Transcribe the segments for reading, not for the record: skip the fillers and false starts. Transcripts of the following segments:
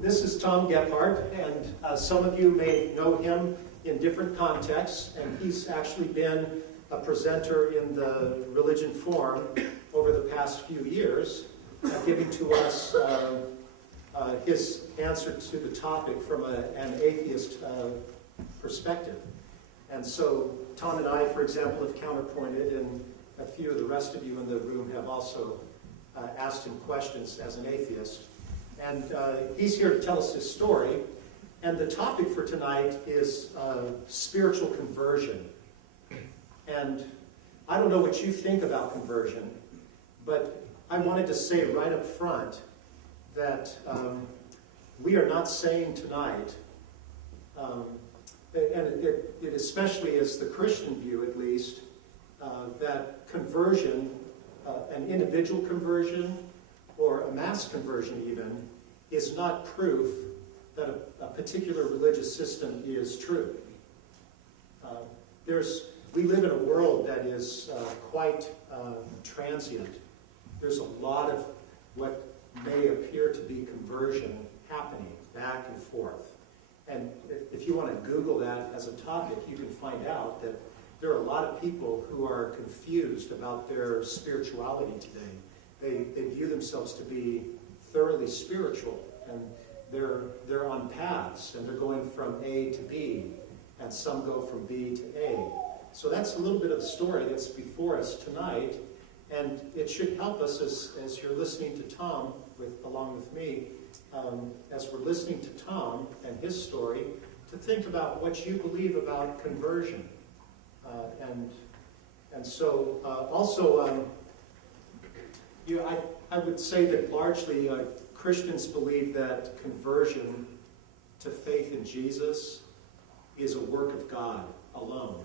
This is Tom Gebhardt, and some of you may know him in different contexts, and he's actually been a presenter in the Religion Forum over the past few years, giving to us his answer to the topic from an atheist perspective. And so Tom and I, for example, have counterpointed, and a few of the rest of you in the room have also asked him questions as an atheist. And he's here to tell us his story. And the topic for tonight is spiritual conversion. And I don't know what you think about conversion, but I wanted to say right up front that we are not saying tonight, and it especially is the Christian view at least, that conversion, an individual conversion or a mass conversion even, is not proof that a particular religious system is true. We live in a world that is quite transient. There's a lot of what may appear to be conversion happening back and forth. And if you want to Google that as a topic, you can find out that there are a lot of people who are confused about their spirituality today. They view themselves to be thoroughly spiritual, and they're on paths, and they're going from A to B, and some go from B to A. So that's a little bit of the story that's before us tonight, and it should help us as you're listening to Tom, along with me, as we're listening to Tom and his story, to think about what you believe about conversion. And so also, I would say that largely Christians believe that conversion to faith in Jesus is a work of God alone,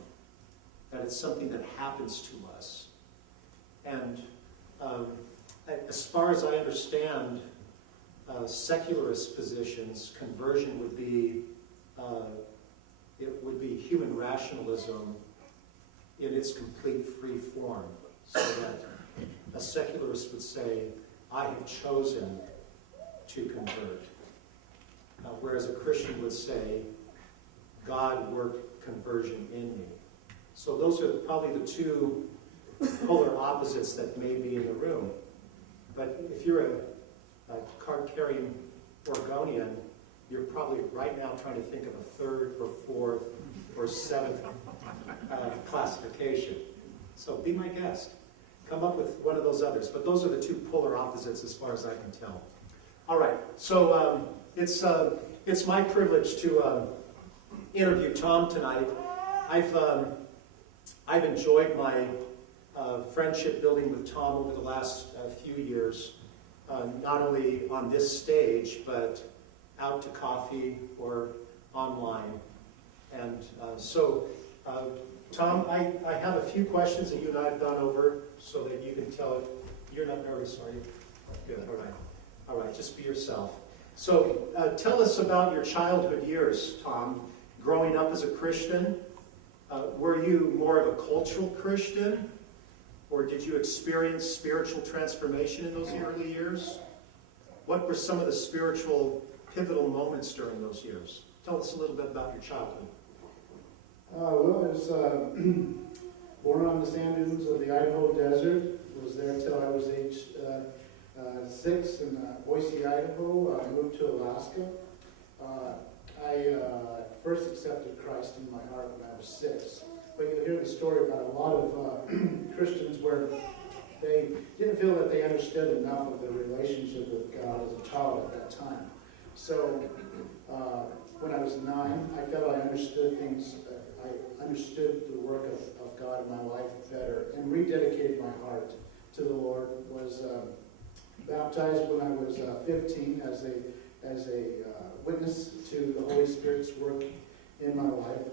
that it's something that happens to us. And as far as I understand secularist positions, conversion would be human rationalism in its complete free form, so that a secularist would say, I have chosen to convert. Whereas a Christian would say, God worked conversion in me. So those are probably the two polar opposites that may be in the room. But if you're a card-carrying Oregonian, you're probably right now trying to think of a third or fourth or seventh classification. So be my guest. Come up with one of those others. But those are the two polar opposites as far as I can tell. All right, so it's my privilege to interview Tom tonight. I've enjoyed my friendship building with Tom over the last few years, not only on this stage, but out to coffee or online. And so, Tom, I have a few questions that you and I have gone over so that you can tell it. You're not nervous, are you? Good, all right. All right, just be yourself. So tell us about your childhood years, Tom. Growing up as a Christian, were you more of a cultural Christian, or did you experience spiritual transformation in those early years? What were some of the spiritual pivotal moments during those years? Tell us a little bit about your childhood. Well, I was born on the sand dunes of the Idaho desert. Was there until I was age 6 in Boise, Idaho. I moved to Alaska. I first accepted Christ in my heart when I was 6. But you'll hear the story about a lot of Christians where they didn't feel that they understood enough of the relationship with God as a child at that time. So when I was 9, I felt I understood things. I understood the work of God in my life better and rededicated my heart to the Lord. Was baptized when I was 15 as a witness to the Holy Spirit's work in my life.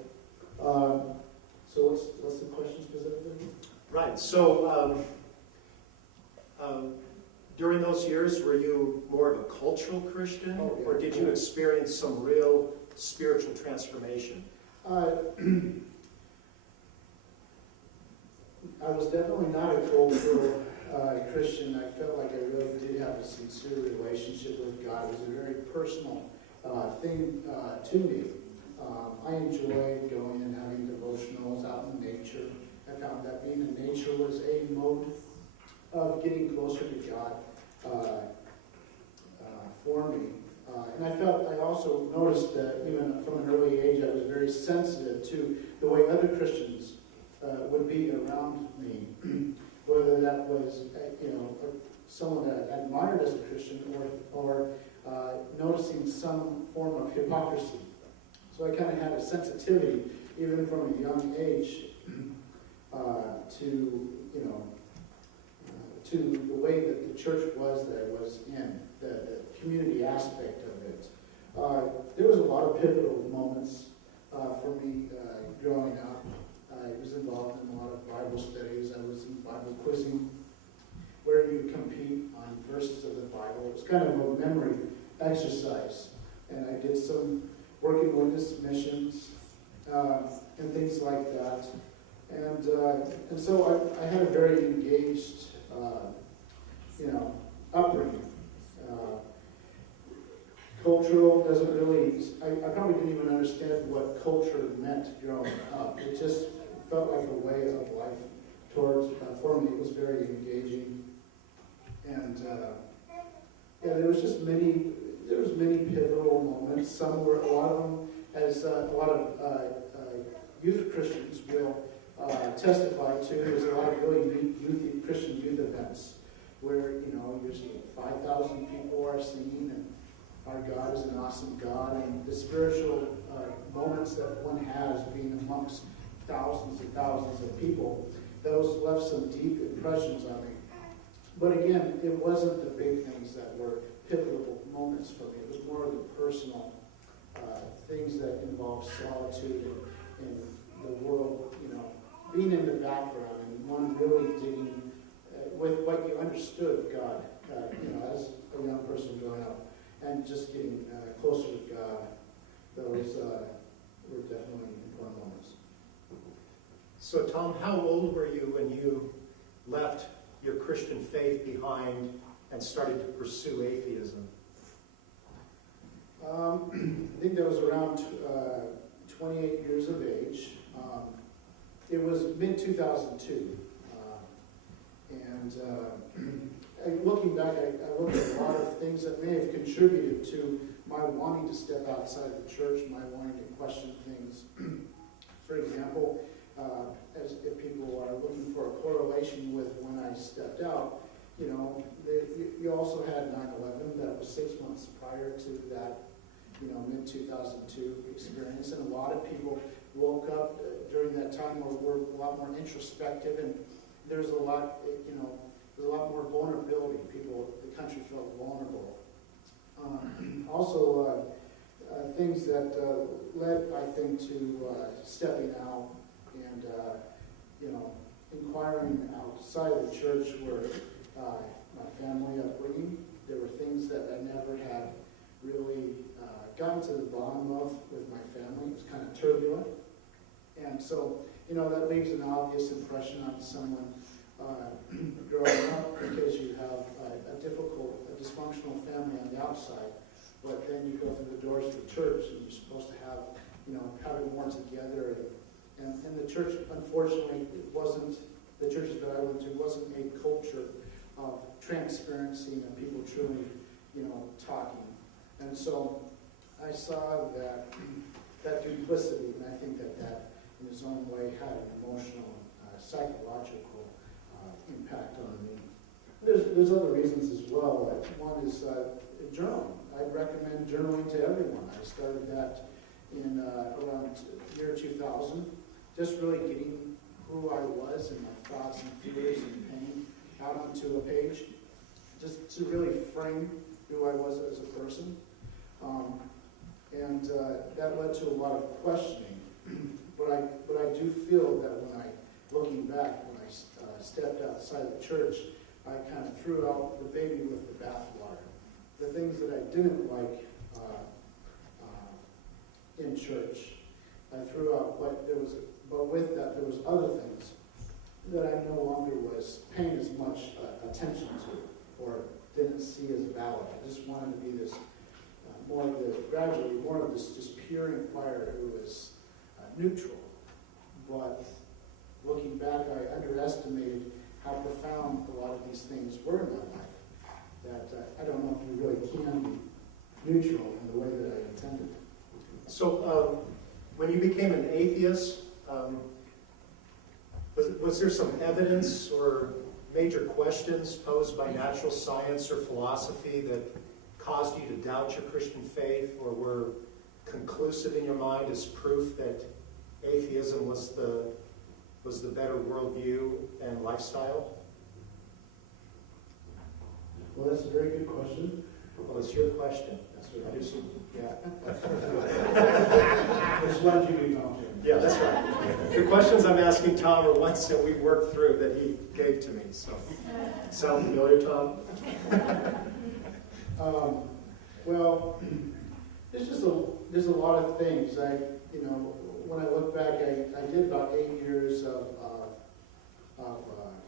So what's the question specifically? Right. So during those years, were you more of a cultural Christian, or did you experience some real spiritual transformation? I was definitely not a cultural Christian, I felt like I really did have a sincere relationship with God. It was a very personal thing to me. I enjoyed going and having devotionals out in nature. I found that being in nature was a mode of getting closer to God for me. And I also noticed that even from an early age, I was very sensitive to the way other Christians would be around me, whether that was, someone that I admired as a Christian or noticing some form of hypocrisy. So I kind of had a sensitivity, even from a young age, to the way that the church was that I was in, the community aspect of it. There was a lot of pivotal moments for me growing up. I was involved in a lot of Bible studies. I was in Bible quizzing, where you compete on verses of the Bible. It was kind of a memory exercise. And I did some working witness missions and things like that. And so I had a very engaged, upbringing. Cultural doesn't really, I probably didn't even understand what culture meant growing up. It just felt like a way of life for me. It was very engaging. And there was many pivotal moments. A lot of them, as a lot of youth Christians will testify to, there's a lot of really Christian youth events where, usually 5,000 people are singing, and our God is an awesome God, and the spiritual moments that one has being amongst thousands and thousands of people, those left some deep impressions on me. But again, it wasn't the big things that were pivotal moments for me. It was more of the personal things that involved solitude and the world, being in the background and one really digging with what you understood God, as a young person growing up, and just getting closer to God. Those were definitely important moments. So, Tom, how old were you when you left your Christian faith behind and started to pursue atheism? I think that was around 28 years of age. It was mid-2002. Looking back, I looked at a lot of things that may have contributed to my wanting to step outside the church, my wanting to question things. For example, as if people are looking for a correlation with when I stepped out, you also had 9/11. That was 6 months prior to that, mid-2002 experience, and a lot of people woke up during that time were a lot more introspective, and there's a lot, there's a lot more vulnerability. The country felt vulnerable. Also, things that led, I think, to stepping out and, inquiring outside of the church were my family upbringing. There were things that I never had really gotten to the bottom of with my family. It was kind of turbulent. And so, that leaves an obvious impression on someone growing up, because you have a dysfunctional family on the outside, but then you go through the doors of the church and you're supposed to have, have it more together. And the church, unfortunately, the churches that I went to wasn't a culture of transparency and people truly, talking. And so I saw that duplicity, and I think that in its own way had an emotional, psychological impact on me. There's other reasons as well. One is journaling. I'd recommend journaling to everyone. I started that in around year 2000, just really getting who I was and my thoughts and fears and pain out onto a page, just to really frame who I was as a person. And that led to a lot of questioning. But I do feel that looking back, when I stepped outside the church, I kind of threw out the baby with the bathwater. The things that I didn't like in church, I threw out. But with that, there was other things that I no longer was paying as much attention to or didn't see as valid. I just wanted to be this gradually more of this just pure inquirer who was neutral. But looking back, I underestimated how profound a lot of these things were in my life. That I don't know if you really can be neutral in the way that I intended. So, when you became an atheist, was there some evidence or major questions posed by natural science or philosophy that caused you to doubt your Christian faith, or were conclusive in your mind as proof that atheism was the better worldview and lifestyle? Well, that's a very good question. Well, it's your question. That's what I Just, yeah. Which one do you know? Yeah, that's right. The questions I'm asking Tom are ones that we worked through that he gave to me. So, sound familiar, Tom? Well, there's a lot of things. When I look back, I did about 8 years of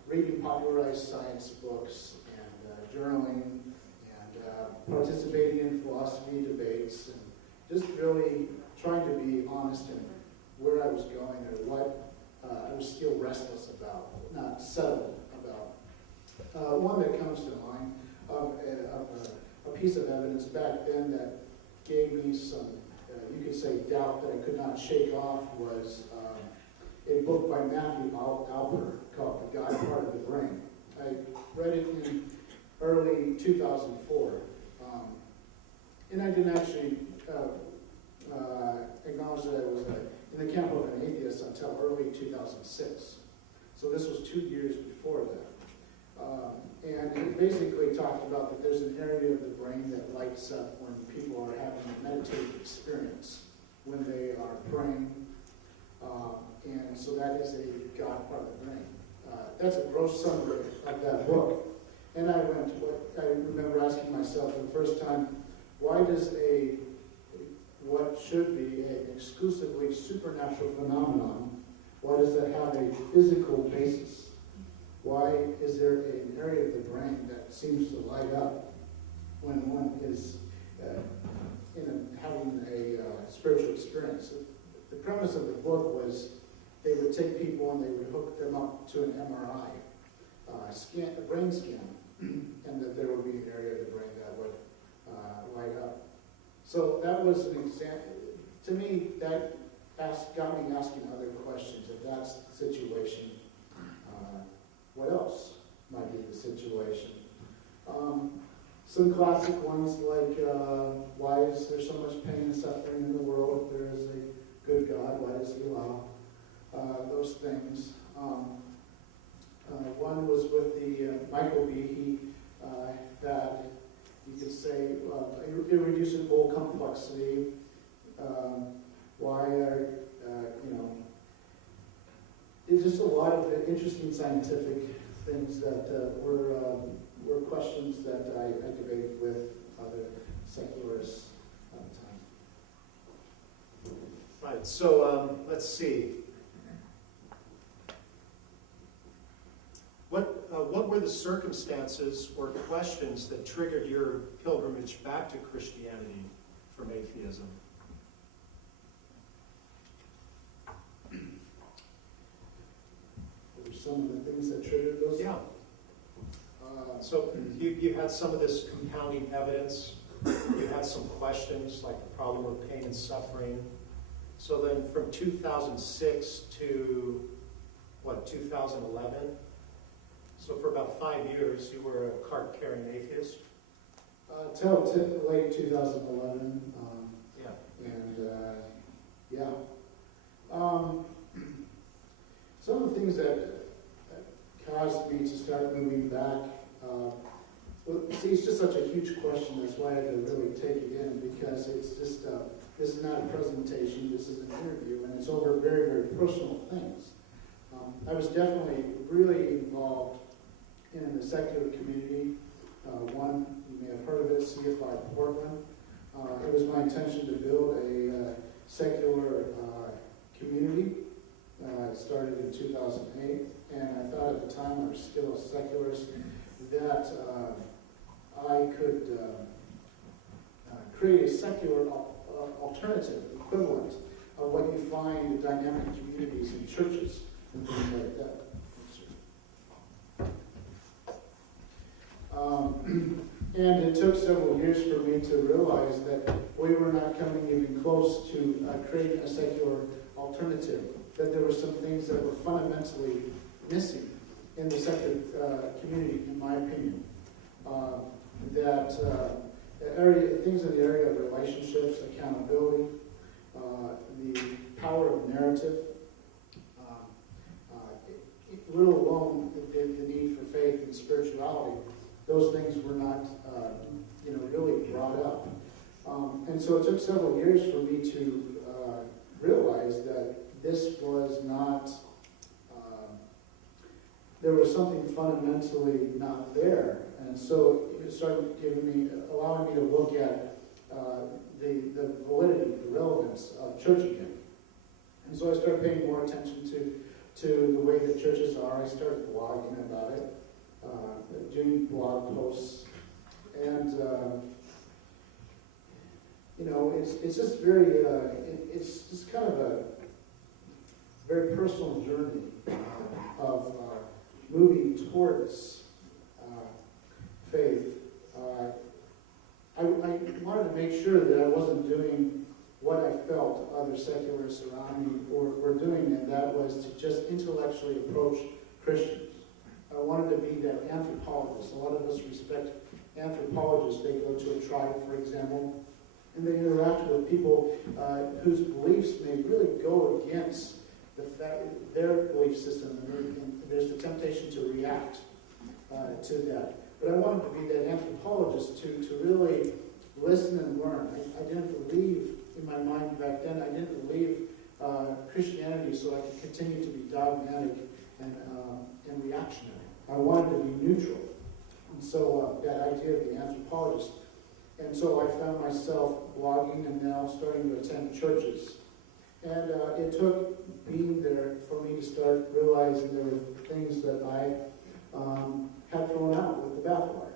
reading popularized science books and journaling and participating in philosophy debates and just really trying to be honest in where I was going or what I was still restless about, not settled about. One that comes to mind of a piece of evidence back then that gave me some, you could say, doubt that I could not shake off was a book by Matthew Alper called The God Part of the Brain. I read it in early 2004, and I didn't actually acknowledge that I was in the camp of an atheist until early 2006. So this was 2 years before that. And it basically talked about that there's an area of the brain that lights up when people are having a meditative experience, when they are praying. And so that is a God part of the brain. That's a gross summary of that book. And I remember asking myself for the first time, why does what should be an exclusively supernatural phenomenon, why does that have a physical basis? Why is there an area of the brain that seems to light up when one is having a spiritual experience? The premise of the book was they would take people and they would hook them up to an MRI, a brain scan, and that there would be an area of the brain that would light up. So that was an example. To me, that got me asking other questions. If that's the situation, what else might be the situation? Some classic ones like, why is there so much pain and suffering in the world if there is a good God? Why does he allow those things? One was with the Michael Behe, that you could say irreducible complexity. Why are, there's just a lot of interesting scientific things that were questions that I debated with other secularists at the time. Right, so let's see. What were the circumstances or questions that triggered your pilgrimage back to Christianity from atheism? What were some of the things that triggered those? Yeah. So you had some of this compounding evidence. You had some questions like the problem of pain and suffering. So then from 2006 to, 2011? So for about 5 years, you were a cart-carrying atheist? Till late 2011. Yeah. And, yeah. Some of the things that caused me to start moving back, see, it's just such a huge question. That's why I had to really take it in, because it's just, this is not a presentation, this is an interview, and it's over very, very personal things. I was definitely really involved in the secular community. One, you may have heard of it, CFI Portland. It was my intention to build a secular community started in 2008, and I thought at the time I was still a secularist that I could create a secular alternative, equivalent of what you find in dynamic communities and churches and things like that. And it took several years for me to realize that we were not coming even close to creating a secular alternative, that there were some things that were fundamentally missing in the secular community, in my opinion. Things in the area of relationships, accountability, the power of narrative, let alone the need for faith and spirituality. Those things were not, really brought up. And so it took several years for me to realize that this was not, there was something fundamentally not there. And so it started allowing me to look at the validity, the relevance of church again. And so I started paying more attention to the way that churches are. I started blogging about it, doing blog posts, and it's just very, it's just kind of a very personal journey of moving towards faith. I wanted to make sure that I wasn't doing what I felt other secularists around me were doing, and that was to just intellectually approach Christians. I wanted to be that anthropologist. A lot of us respect anthropologists. They go to a tribe, for example, and they interact with people whose beliefs may really go against their belief system, and there's the temptation to react to that. But I wanted to be that anthropologist to really listen and learn. I didn't believe, in my mind back then, I didn't believe Christianity so I could continue to be dogmatic and reactionary. I wanted to be neutral. And so that idea of the anthropologist. And so I found myself blogging and now starting to attend churches. And it took being there for me to start realizing there were things that I had thrown out with the bathwater,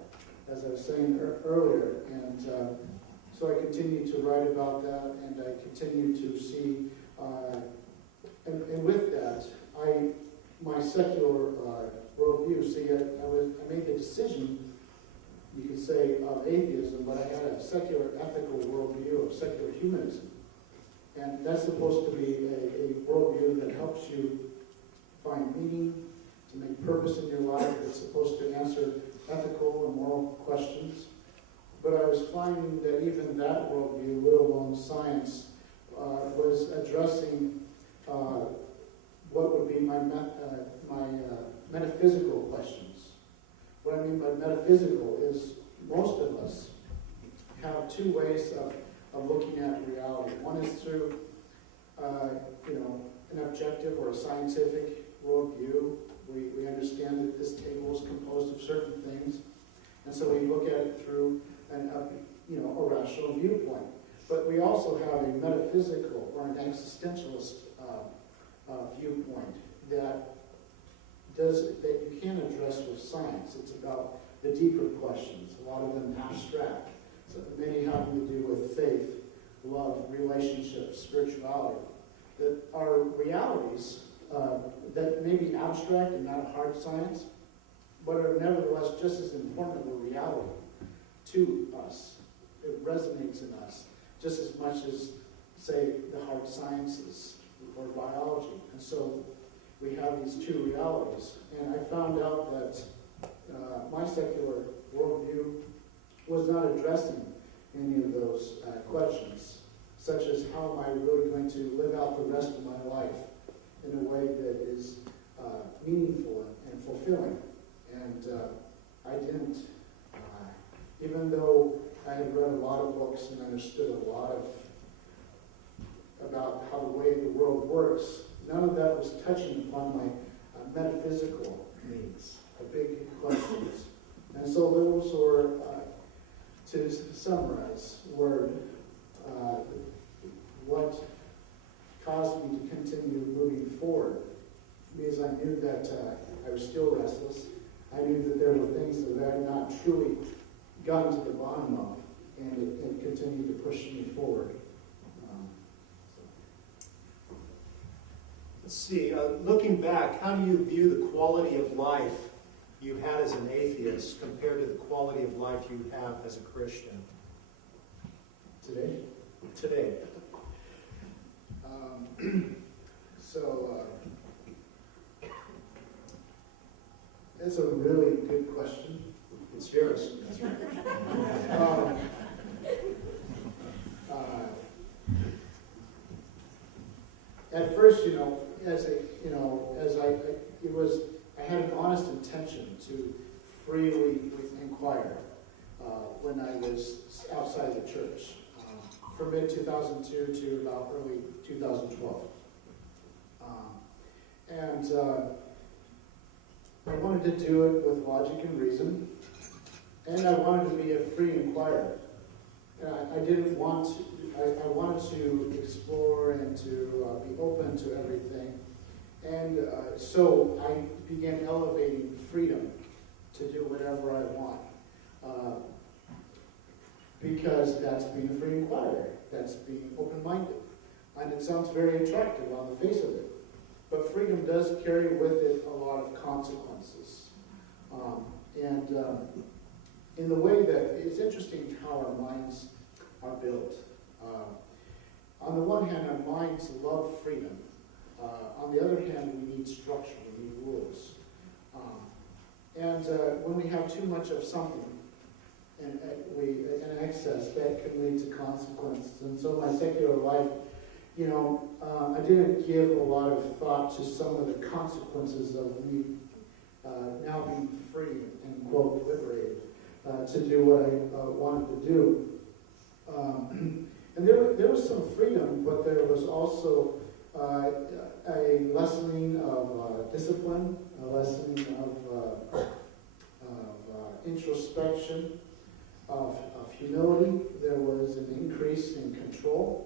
as I was saying earlier. And so I continued to write about that, and I continued to see, and with that, my secular worldview, I made the decision, you could say, of atheism, but I had a secular ethical worldview of secular humanism. And that's supposed to be a worldview that helps you find meaning, to make purpose in your life. It's supposed to answer ethical and moral questions. But I was finding that even that worldview, let alone science, was addressing what would be my metaphysical questions. What I mean by metaphysical is most of us have two ways of looking at reality. One is through, an objective or a scientific worldview. We understand that this table is composed of certain things, and so we look at it through a rational viewpoint. But we also have a metaphysical or an existentialist viewpoint that you can't address with science. It's about the deeper questions, a lot of them abstract. So many having to do with faith, love, relationships, spirituality. That are realities that may be abstract and not hard science, but are nevertheless just as important of a reality to us. It resonates in us just as much as, say, the hard sciences or biology. And so we have these two realities. And I found out that my secular worldview was not addressing any of those questions, such as how am I really going to live out the rest of my life in a way that is meaningful and fulfilling. And I didn't, even though I had read a lot of books and understood a lot about how the way the world works, none of that was touching upon my metaphysical needs, the big questions. And so those were, to summarize, were what caused me to continue moving forward. forward because I knew that I was still restless. I knew that there were things that I had not truly gotten to the bottom of, and it continued to push me forward. Let's see, looking back, how do you view the quality of life you had as an atheist compared to the quality of life you have as a Christian? Today? Today. That's a really good question. It's yours. That's right. At first, I had an honest intention to freely inquire when I was outside the church, from mid-2002 to about early 2012. I wanted to do it with logic and reason, and I wanted to be a free inquirer. I didn't want to, I wanted to explore and to be open to everything. And so I began elevating freedom to do whatever I want. Because that's being a free inquirer. That's being open-minded. And it sounds very attractive on the face of it. But freedom does carry with it a lot of consequences. In the way that it's interesting how our minds are built. On the one hand, our minds love freedom. On the other hand, we need structure, we need rules. When we have too much of something, in excess, that can lead to consequences. And so my secular life, I didn't give a lot of thought to some of the consequences of me now being free and, quote, liberated to do what I wanted to do. And there was some freedom, but there was also a lessening of discipline, a lessening of introspection, of humility. There was an increase in control,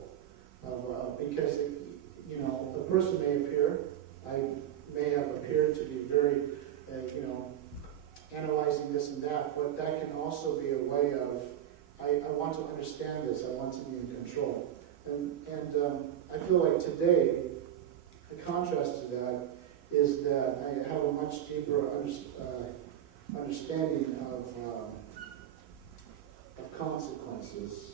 because a person may appear, I may have appeared to be very, analyzing this and that, but that can also be a way of, I want to understand this, I want to be in control. And I feel like today, the contrast to that is that I have a much deeper understanding of consequences,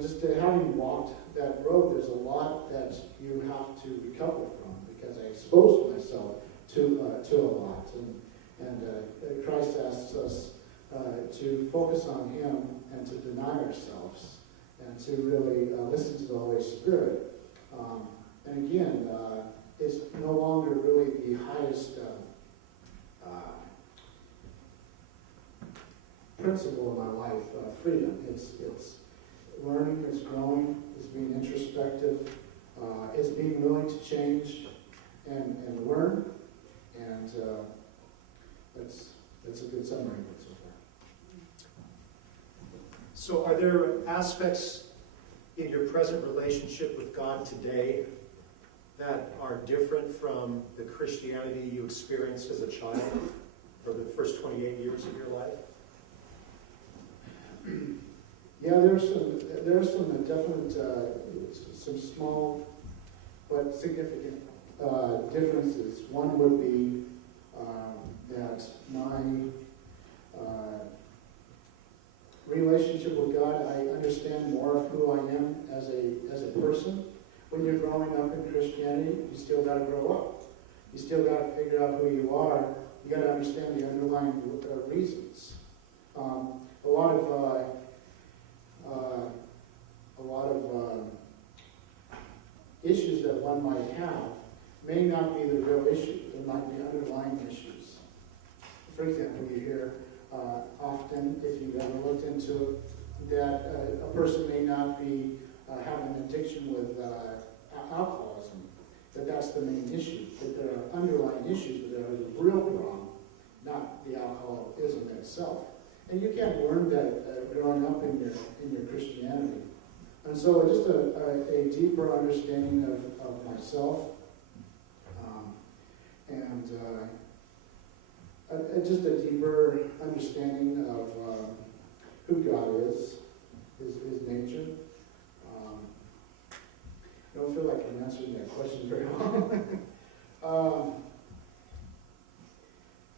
just having walked that road, there's a lot that you have to recover from, because I exposed myself to a lot, and Christ asks us to focus on Him and to deny ourselves and to really listen to the Holy Spirit. And again, it's no longer really the highest principle in my life, freedom. It's learning, it's growing, it's being introspective, it's being willing to change and learn, and that's a good summary of it so far. So are there aspects in your present relationship with God today that are different from the Christianity you experienced as a child for the first 28 years of your life? Yeah, there's some definite, some small but significant differences. One would be that my relationship with God, I understand more of who I am as a person. When you're growing up in Christianity, you still got to grow up. You still got to figure out who you are. You got to understand the underlying reasons. A lot of issues that one might have may not be the real issue. There might be underlying issues. For example, you hear often, if you've ever looked into it, that a person may not be having an addiction with alcoholism, that that's the main issue, that there are underlying issues, but there is a real problem not the alcoholism itself. And you can't learn that growing up in your Christianity. And so just a deeper understanding of myself, and just a deeper understanding of who God is, his nature. I don't feel like I'm answering that question very well.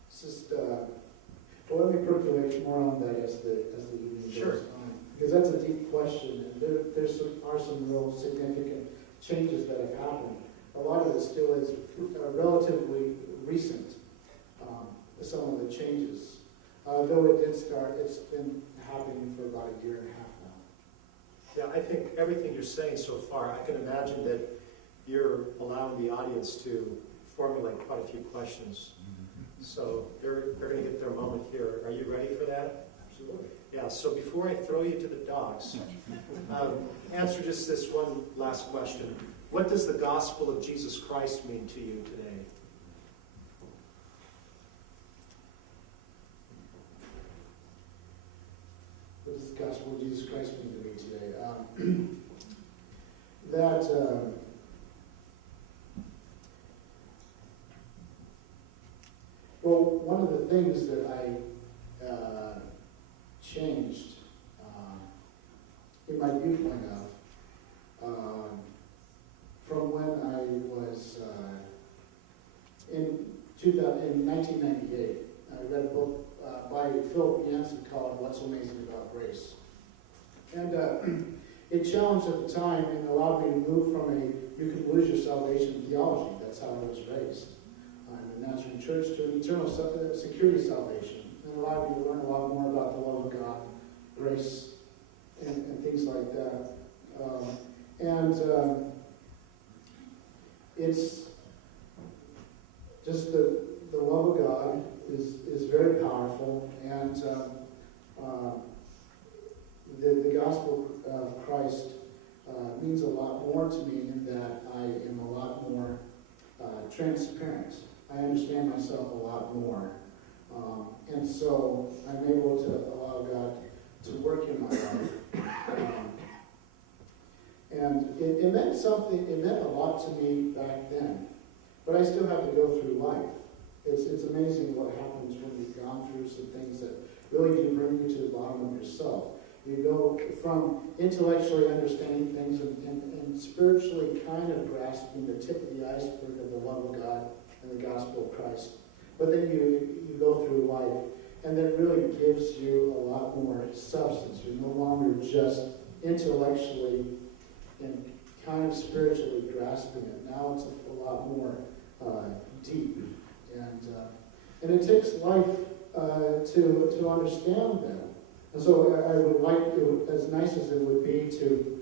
It's just, well, let me percolate more on that as the evening goes on. Because that's a deep question, and there are some real significant changes that have happened. A lot of it still is relatively recent, some of the changes. Though it did start, it's been happening for about a year and a half now. Yeah, I think everything you're saying so far, I can imagine that you're allowing the audience to formulate quite a few questions. So they're going to get their moment here. Are you ready for that? Absolutely. Yeah, so before I throw you to the dogs, answer just this one last question. What does the gospel of Jesus Christ mean to you today? What does the gospel of Jesus Christ mean to me today? Well, one of the things that I changed in my viewpoint of from when I was in 1998, I read a book by Philip Yancey called "What's Amazing About Grace," and it challenged at the time and allowed me to move from a "you can lose your salvation" theology. That's how I was raised in the Nazarene Church, to an eternal security salvation, and allowed me to learn a lot more about the love of God, grace, and things like that. It's just the love of God is very powerful, and the gospel of Christ means a lot more to me in that I am a lot more transparent. I understand myself a lot more. And so I'm able to allow God to work in my life. And it meant something, it meant a lot to me back then. But I still have to go through life. It's amazing what happens when you've gone through some things that really do bring you to the bottom of yourself. You go from intellectually understanding things and spiritually kind of grasping the tip of the iceberg of the love of God and the gospel of Christ. But then you go through life, and that really gives you a lot more substance. You're no longer just intellectually and kind of spiritually grasping it. Now it's a lot more deep. And it takes life to understand that. And so I would like to, as nice as it would to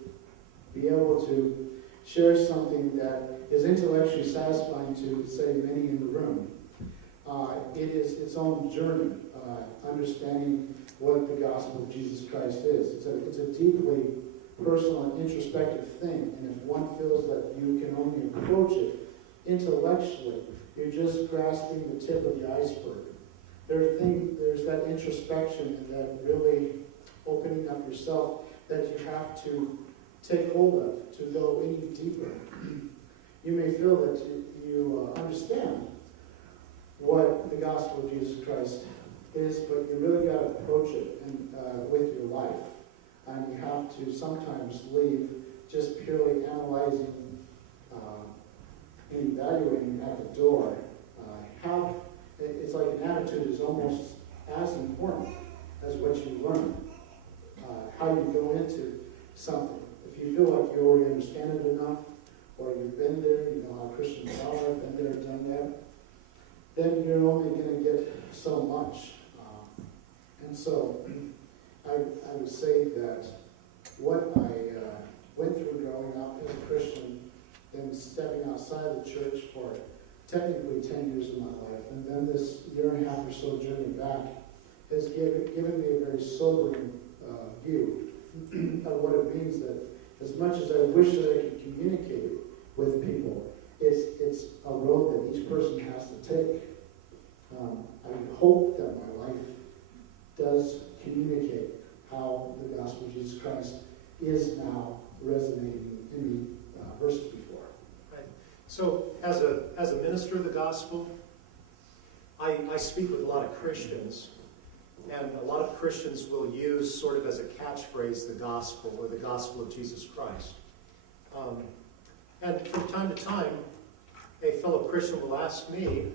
be able to share something that is intellectually satisfying to, say, many in the room. It is its own journey, understanding what the gospel of Jesus Christ is. It's a deeply personal and introspective thing, and if one feels that you can only approach it intellectually, you're just grasping the tip of the iceberg. There's that introspection and that really opening up yourself that you have to take hold of to go any deeper. You may feel that you understand what the gospel of Jesus Christ is, but you really got to approach it with your life. And you have to sometimes leave just purely analyzing and evaluating at the door. It's like an attitude is almost as important as what you learn. How you go into something. If you feel like you already understand it enough, or you've been there, you know how Christians are, been there, done that, then you're only going to get so much. And so I would say that what I went through growing up as a Christian, then stepping outside the church for technically 10 years of my life, and then this year and a half or so journey back has given me a very sobering view of what it means that as much as I wish that I could communicate it with people, it's a road that each person has to take. I hope that my life does communicate how the gospel of Jesus Christ is now resonating in me verses before. Right. So, as a minister of the gospel, I speak with a lot of Christians, and a lot of Christians will use sort of as a catchphrase the gospel or the gospel of Jesus Christ. And from time to time, a fellow Christian will ask me,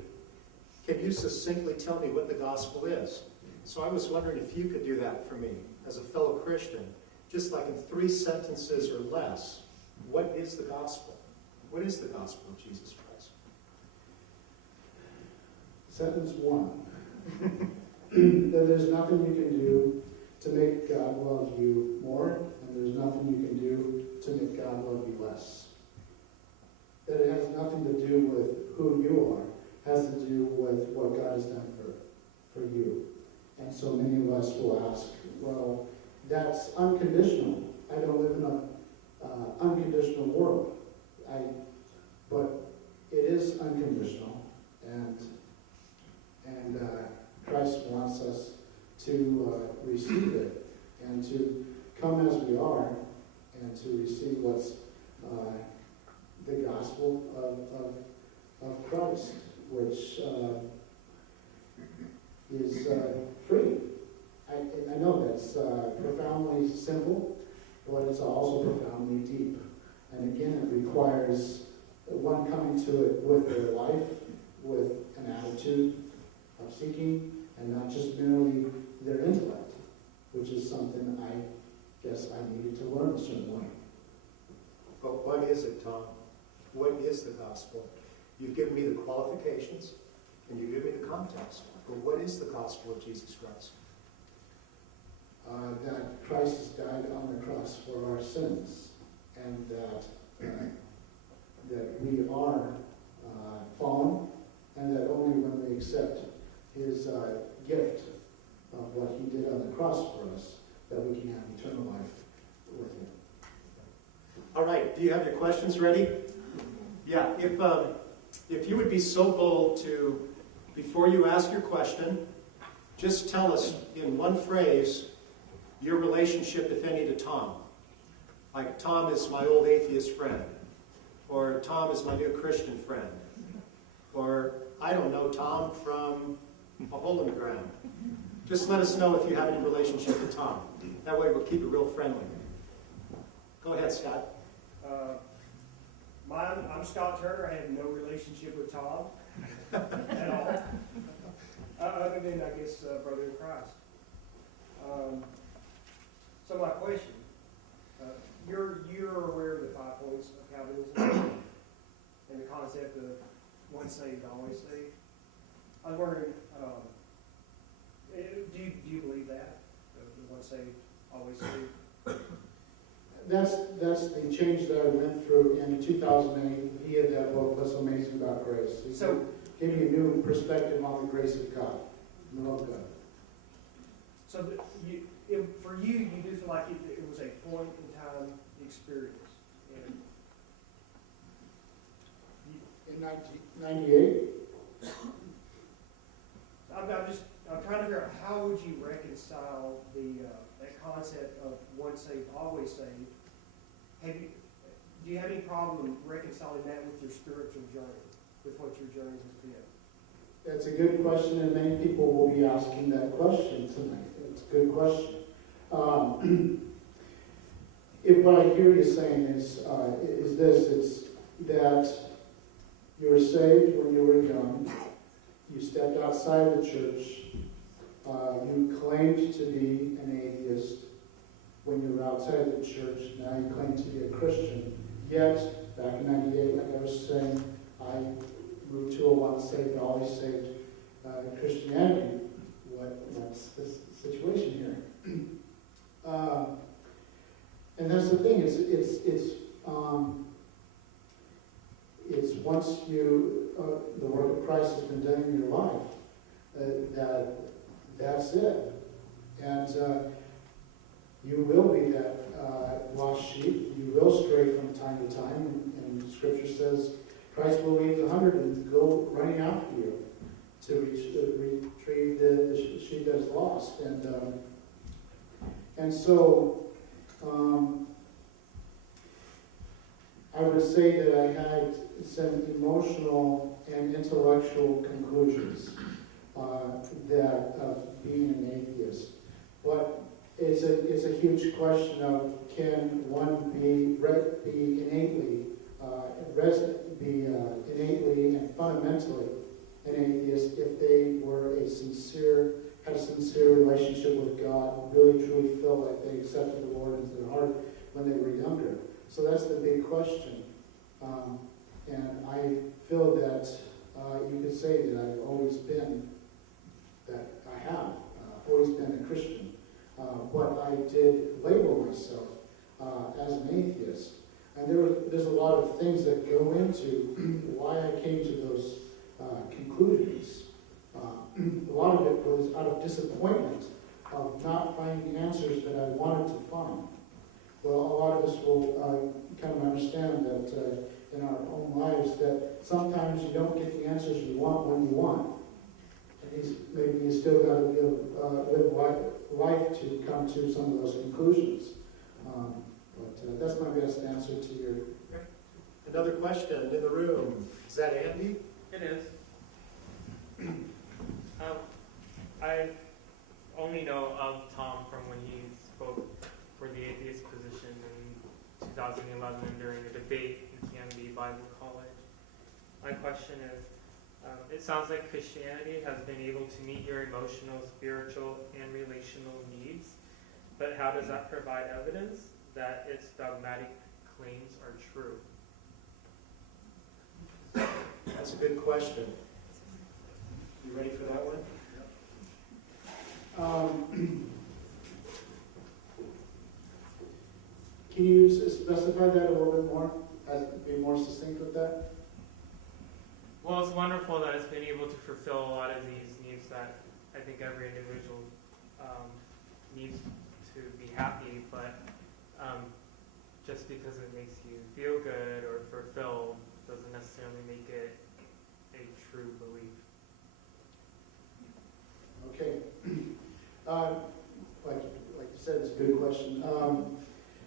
can you succinctly tell me what the gospel is? So I was wondering if you could do that for me as a fellow Christian, just like in 3 sentences or less. What is the gospel? What is the gospel of Jesus Christ? Sentence 1. That there's nothing you can do to make God love you more, and there's nothing you can do to make God love you less. That it has nothing to do with who you are, it has to do with what God has done for you. And so many of us will ask, well, that's unconditional. I don't live in an unconditional world. But it is unconditional, and Christ wants us to receive it and to come as we are and to receive what's the gospel of Christ, which is free. I know that's profoundly simple, but it's also profoundly deep. And again, it requires one coming to it with their life, with an attitude of seeking, and not just merely their intellect, which is something I guess I needed to learn a certain way. But what is it, Tom? What is the gospel? You've given me the qualifications, and you've given me the context. But what is the gospel of Jesus Christ? That Christ has died on the cross for our sins, and that we are fallen, and that only when we accept his gift of what he did on the cross for us, that we can have eternal life with him. All right, do you have your questions ready? Yeah, if you would be so bold to, before you ask your question, just tell us in one phrase your relationship, if any, to Tom. Like, Tom is my old atheist friend, or Tom is my new Christian friend, or, I don't know, Tom from a hole in the ground. Just let us know if you have any relationship to Tom. That way we'll keep it real friendly. Go ahead, Scott. I'm Scott Turner. I have no relationship with Tom at all, other than, I guess, brother in Christ. So my question, you're aware of the 5 points of Calvinism and the concept of once saved, always saved. I was wondering, do you believe that? The once saved, always saved? That's the change that I went through in 2008. He had that book, What's Amazing About Grace. He gave me a new perspective on the grace of God, the love of God. So for you, you do feel like it was a point in time experience. In 1998? I'm trying to figure out how would you reconcile that concept of once saved, always saved. Do you have any problem reconciling that with your spiritual journey, with what your journey has been? That's a good question, and many people will be asking that question tonight. It's a good question. What I hear you saying is this: it's that you were saved when you were young. You stepped outside the church. You claimed to be an atheist when you were outside the church. Now you claim to be a Christian. Yet, back in 98, like I was saying, I moved to a once saved, always saved Christianity. What's the situation here? And that's the thing. It's once the work of Christ has been done in your life, that's it. And you will be that lost sheep. You will stray from time to time. And Scripture says Christ will leave the 100 and go running after you. to retrieve the sheep that is lost. And so I would say that I had some emotional and intellectual conclusions that of being an atheist. But it's a huge question of, can one be innately and fundamentally an atheist if they had a sincere relationship with God, really truly felt like they accepted the Lord into their heart when they were younger. So that's the big question. And I feel that you could say that I've always been a Christian. But I did label myself as an atheist. And there's a lot of things that go into why I came to those conclusions. A lot of it was out of disappointment of not finding answers that I wanted to find. Well, a lot of us will kind of understand that in our own lives, that sometimes you don't get the answers you want when you want. And maybe you still got to live life to come to some of those conclusions. But that's my best answer to your... Another question in the room. Is that Andy? It is. I only know of Tom from when he spoke for the atheist position in 2011 during a debate in Canby Bible College. My question is, it sounds like Christianity has been able to meet your emotional, spiritual, and relational needs, but how does that provide evidence that its dogmatic claims are true? That's a good question. You ready for that one? Can you specify that a little bit more? Be more succinct with that? Well, it's wonderful that it's been able to fulfill a lot of these needs that I think every individual needs to be happy, but just because it makes you feel good or fulfilled doesn't necessarily make it a true belief. Okay. Like you said, it's a good question.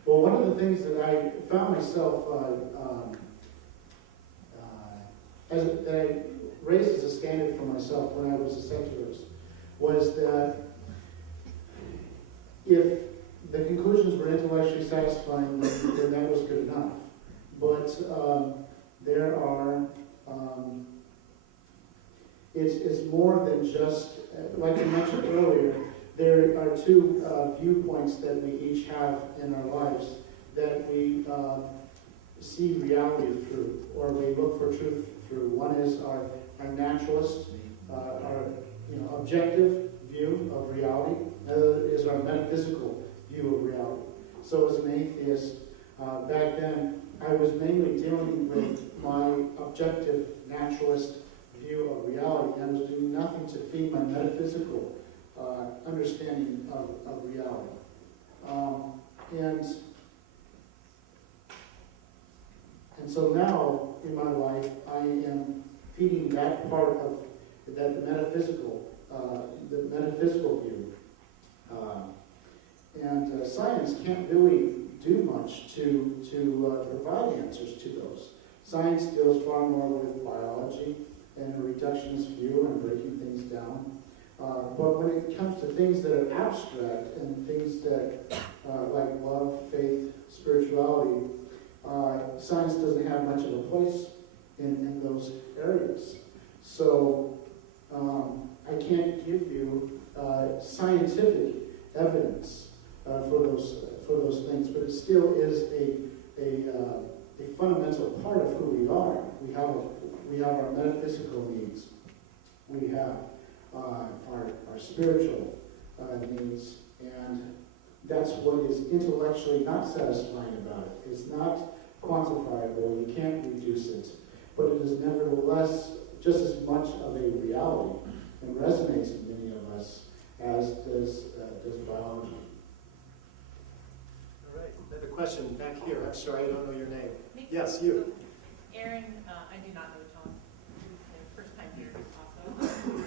Well, one of the things that I found myself that I raised as a standard for myself when I was a secularist was that if the conclusions were intellectually satisfying, then that was good enough. But there are, it's more than just, like you mentioned earlier, there are two viewpoints that we each have in our lives that we see reality through, or we look for truth through. One is our naturalist, our objective view of reality. Another is our metaphysical view of reality. So as an atheist, back then, I was mainly dealing with my objective naturalist view of reality, and I was doing nothing to feed my metaphysical understanding of reality. And so now, in my life, I am feeding that part of that metaphysical view. And science can't really do much to provide answers to those. Science deals far more with biology and a reductionist view and breaking things down. But when it comes to things that are abstract and things that like love, faith, spirituality, science doesn't have much of a place in those areas. So I can't give you scientific evidence for those things, but it still is a fundamental part of who we are. We have our metaphysical needs. We have our spiritual needs, and that's what is intellectually not satisfying about it. It's not quantifiable. You can't reduce it, but it is nevertheless just as much of a reality and resonates in many of us as does biology. All right. Another question back here. I'm sorry, I don't know your name. Me? Yes, you. Aaron, I do not know Tom. First time here also.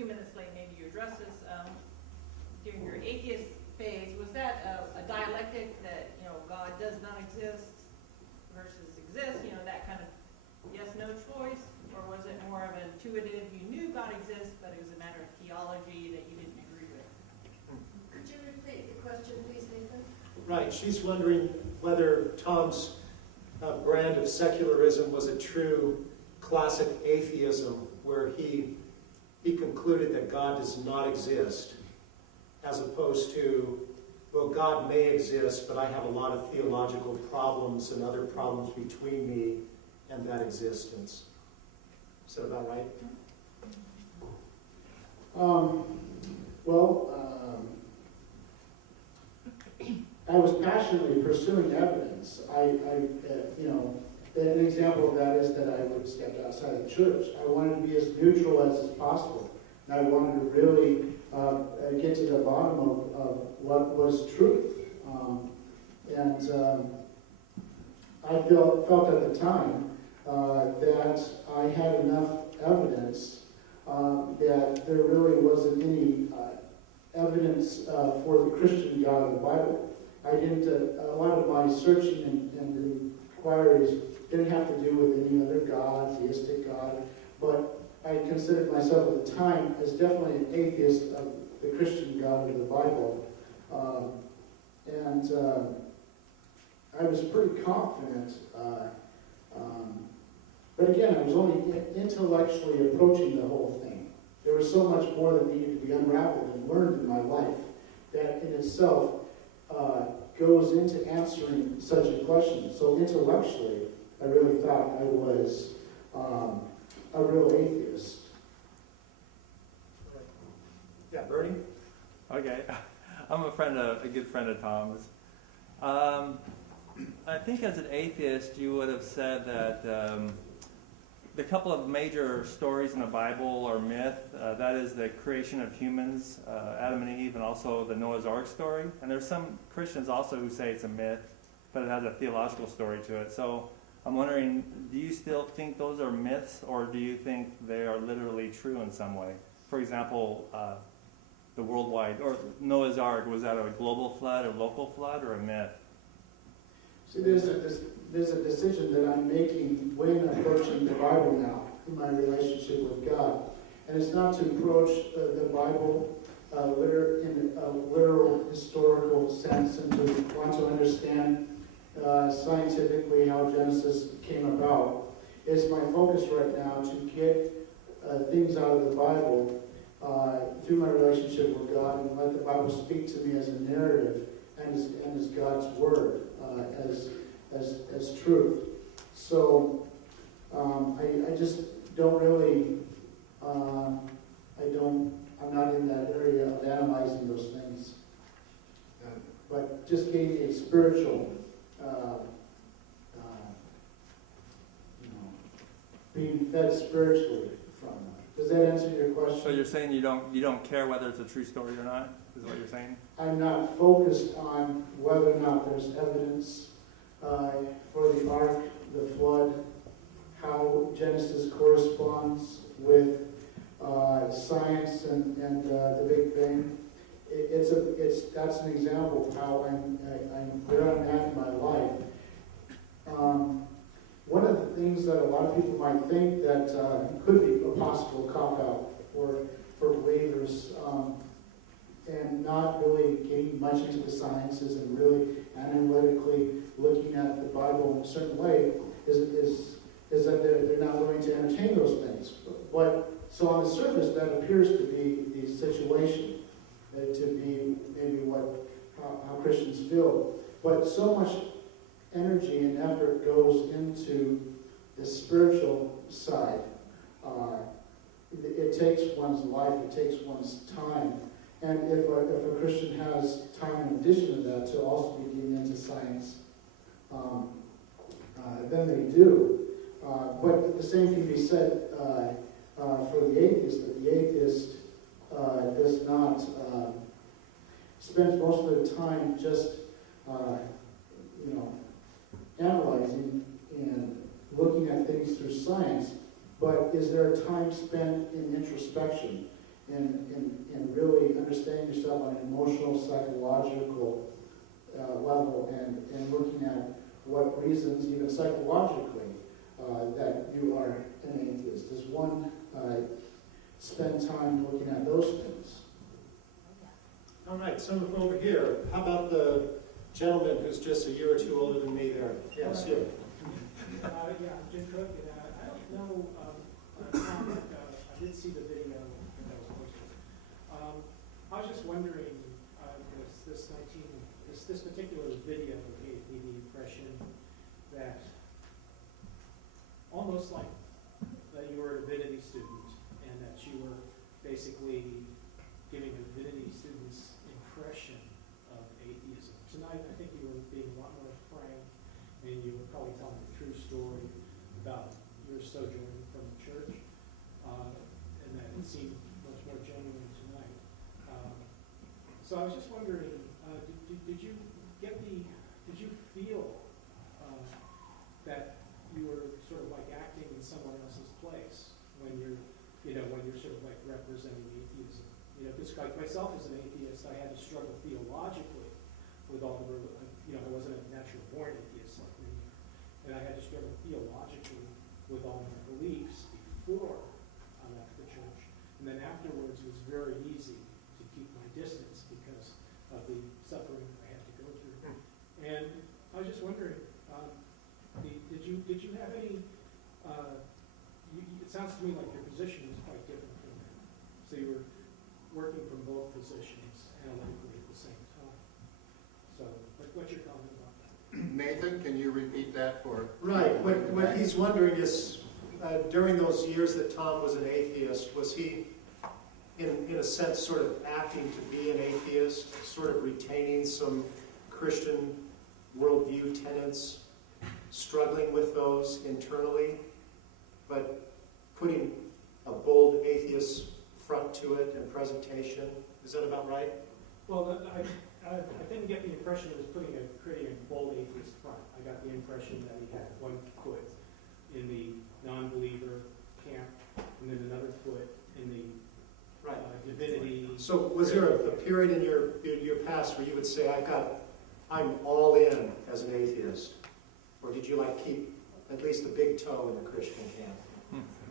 few minutes late, maybe you addressed this, during your atheist phase, was that a dialectic that, God does not exist versus exist, that kind of yes-no choice? Or was it more of an intuitive, you knew God exists, but it was a matter of theology that you didn't agree with? Could you repeat the question, please, Nathan? Right, she's wondering whether Tom's brand of secularism was a true classic atheism, where he concluded that God does not exist, as opposed to, well, God may exist, but I have a lot of theological problems and other problems between me and that existence. Is that about right? I was passionately pursuing evidence. An example of that is that I would step outside the church. I wanted to be as neutral as is possible. And I wanted to really get to the bottom of what was truth. I felt at the time that I had enough evidence that there really wasn't any evidence for the Christian God of the Bible. I didn't. A lot of my searching and inquiries didn't have to do with any other God, theistic God, but I considered myself at the time as definitely an atheist of the Christian God of the Bible, I was pretty confident. But again, I was only intellectually approaching the whole thing. There was so much more that needed to be unraveled and learned in my life that in itself goes into answering such a question. So intellectually, I really thought I was a real atheist. Yeah, Bernie? Okay, I'm a good friend of Tom's. I think as an atheist, you would have said that the couple of major stories in the Bible are myth. That is the creation of humans, Adam and Eve, and also the Noah's Ark story. And there's some Christians also who say it's a myth, but it has a theological story to it. So I'm wondering, do you still think those are myths, or do you think they are literally true in some way? For example, the worldwide, or Noah's Ark, was that a global flood, a local flood, or a myth? See, there's a decision that I'm making when approaching the Bible now in my relationship with God. And it's not to approach the Bible in a literal historical sense and to want to understand scientifically how Genesis came about. It's my focus right now to get things out of the Bible through my relationship with God and let the Bible speak to me as a narrative and as God's Word, as truth. So I just don't really, I'm not in that area of analyzing those things. But just getting a spiritual, being fed spiritually from them. Does that answer your question? So you're saying you don't care whether it's a true story or not, is what you're saying? I'm not focused on whether or not there's evidence for the ark, the flood, how Genesis corresponds with science and the Big Bang. That's an example of how I'm where I'm at in my life. One of the things that a lot of people might think that could be a possible cop-out for believers, and not really getting much into the sciences and really analytically looking at the Bible in a certain way, is that they're not willing to entertain those things. But so on the surface, that appears to be the situation, to be maybe how Christians feel. But so much energy and effort goes into the spiritual side. It takes one's life, it takes one's time. And if a Christian has time in addition to that to also be getting into science, then they do. But the same can be said for the atheist, that the atheist does not spends most of the time just analyzing and looking at things through science, but is there time spent in introspection, in really understanding yourself on an emotional, psychological level, and looking at what reasons, even psychologically, that you are an atheist. Does one spend time looking at those things? All right, some over here. How about the gentleman who's just a year or two older than me there? Yes, you. Yeah, I'm Jim Cook, and I don't know, Tom, I did see the video that was posted. I was just wondering, this particular video gave me the impression that almost like that you were a divinity student, and that you were basically giving a divinity student's impression of atheism. Tonight, I think you were being a lot more frank, and you were probably telling a true story about your sojourn from the church, and that it seemed much more genuine tonight. So I was just wondering, did you feel that you were sort of like acting in someone else's place when you're sort of like representing atheism? Because like myself as an atheist, I had to struggle theologically with all the, I wasn't a natural born atheist like me, and I had to struggle theologically with all my beliefs before I left the church, and then afterwards it was very easy to keep my distance because of the suffering I had to go through. And I was just wondering, did you have any? It sounds to me like your position was quite different from that. So you were working from both positions analytically at the same time. So, what's your comment about that? Nathan, can you repeat that for? Right. What he's wondering is, during those years that Tom was an atheist, was he, in a sense, sort of acting to be an atheist, sort of retaining some Christian worldview tenets, struggling with those internally, but putting a bold atheist front to it and presentation? Is that about right? Well, I didn't get the impression he was creating a bold atheist front. I got the impression that he had one foot in the non-believer camp, and then another foot in the divinity. So was there a period in your past where you would say, I'm all in as an atheist? Or did you keep at least a big toe in the Christian camp?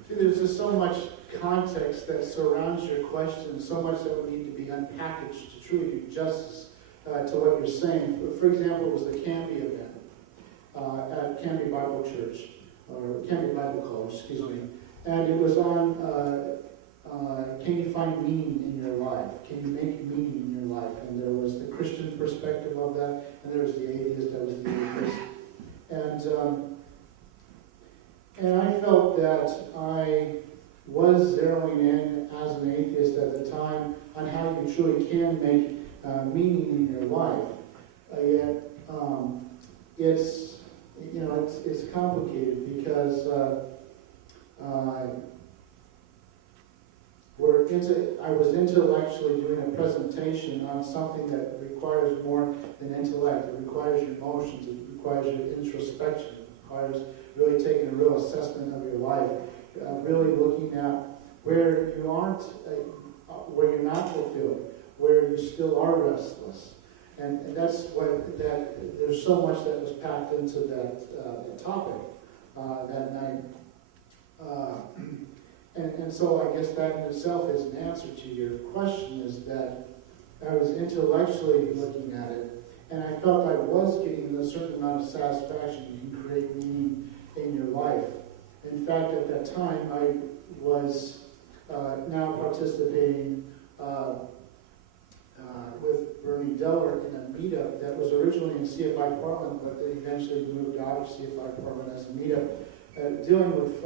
See, there's just so much context that surrounds your question, so much that would need to be unpackaged to truly do justice to what you're saying. For example, it was the Canby event at Canby Bible Church, or Canby Bible College, excuse me. And it was on, can you find meaning in your life? Can you make meaning in your life? And there was the Christian perspective of that, and there was the atheist that was the atheist. And I felt that I was zeroing in as an atheist at the time on how you truly can make meaning in your life. Yet it's complicated because I was intellectually doing a presentation on something that requires more than intellect. It requires your emotions. It requires your introspection. It requires really taking a real assessment of your life, really looking at where you aren't, where you're not fulfilled, where you still are restless. And that's there's so much that was packed into that topic that night. And so I guess that in itself is an answer to your question, is that I was intellectually looking at it, and I felt I was getting a certain amount of satisfaction. You can create meaning in your life. In fact, at that time, I was now participating with Bernie Deller in a meetup that was originally in CFI Portland, but they eventually moved out of CFI Portland as a meetup, dealing with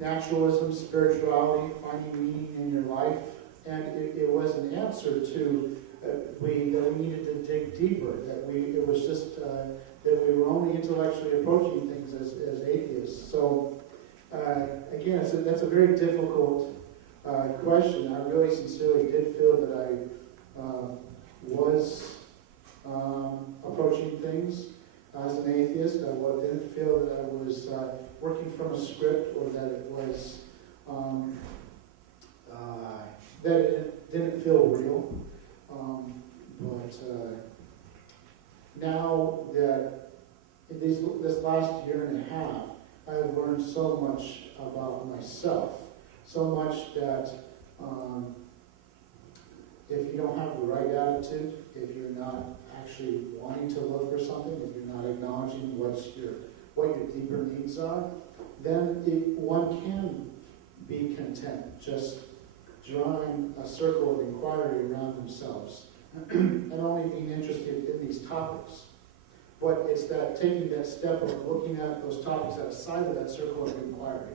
naturalism, spirituality, finding meaning in your life. And it was an answer to that we needed to dig deeper, that we were only intellectually approaching things as atheists. So again, that's a very difficult question. I really sincerely did feel that I was approaching things as an atheist. I didn't feel that I was working from a script, or that it was that it didn't feel real. But now that in this last year and a half, I have learned so much about myself, so much that if you don't have the right attitude, if you're not actually wanting to look for something, if you're not acknowledging what your deeper needs are, then one can be content just drawing a circle of inquiry around themselves and only being interested in these topics. But it's that taking that step of looking at those topics outside of that circle of inquiry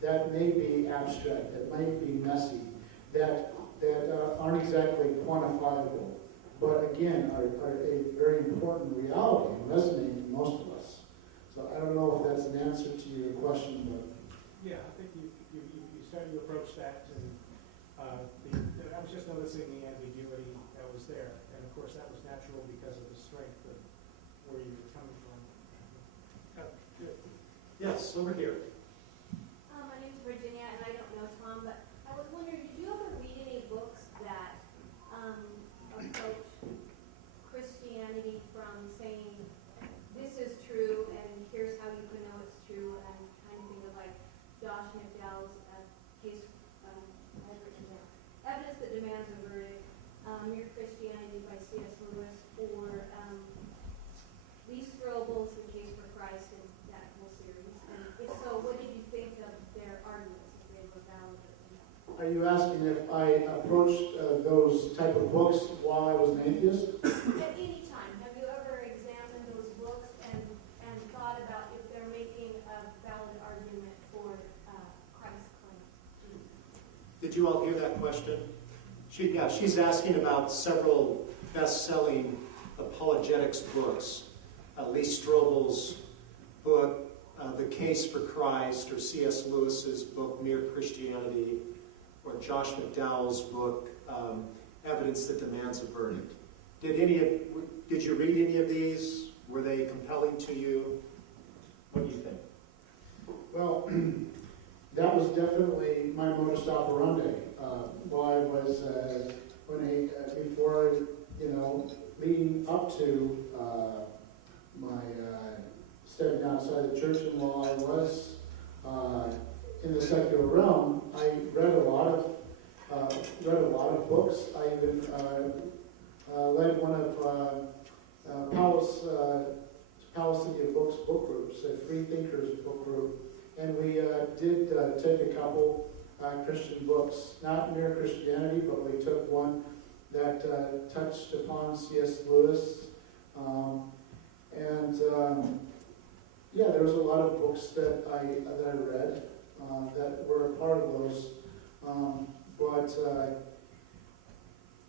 that may be abstract, that might be messy, that aren't exactly quantifiable, but again are a very important reality and resonate with most of us. So I don't know if that's an answer to your question, but Yeah, I think you started to approach that, and I was just noticing the ambiguity that was there, and of course that was natural because of the strength of where you were coming from. Good. Yes, over here. My name's Virginia, and I don't know Tom, but I was wondering, did you ever read any books that approach Christianity from saying, this is true, and here's how you can know it's true, and I'm trying to think of like Josh McDowell's case, I've written down, Evidence That Demands a Verdict, Mere Christianity by C.S. Lewis, or Lee Strobel's The Case for Christ, and that whole series. And if so, what did you think of their arguments, if they were valid or not? are you asking if I approached those type of books while I was an atheist? At any time, have you ever examined those books and thought about if they're making a valid argument for Christ's claim? Did you all hear that question? She's asking about several best-selling apologetics books. Lee Strobel's book, The Case for Christ, or C.S. Lewis's book, Mere Christianity, or Josh McDowell's book, Evidence That Demands a Verdict. Did you read any of these? Were they compelling to you? What do you think? Well, that was definitely my modus operandi. While I was, leading up to my stepping outside the church, and while I was in the secular realm, I read a lot of books. I even led one of Palace City of Books book groups, a Free Thinkers book group, and we did take a couple Christian books, not Mere Christianity, but we took one that touched upon C.S. Lewis, there was a lot of books that I read that were a part of those.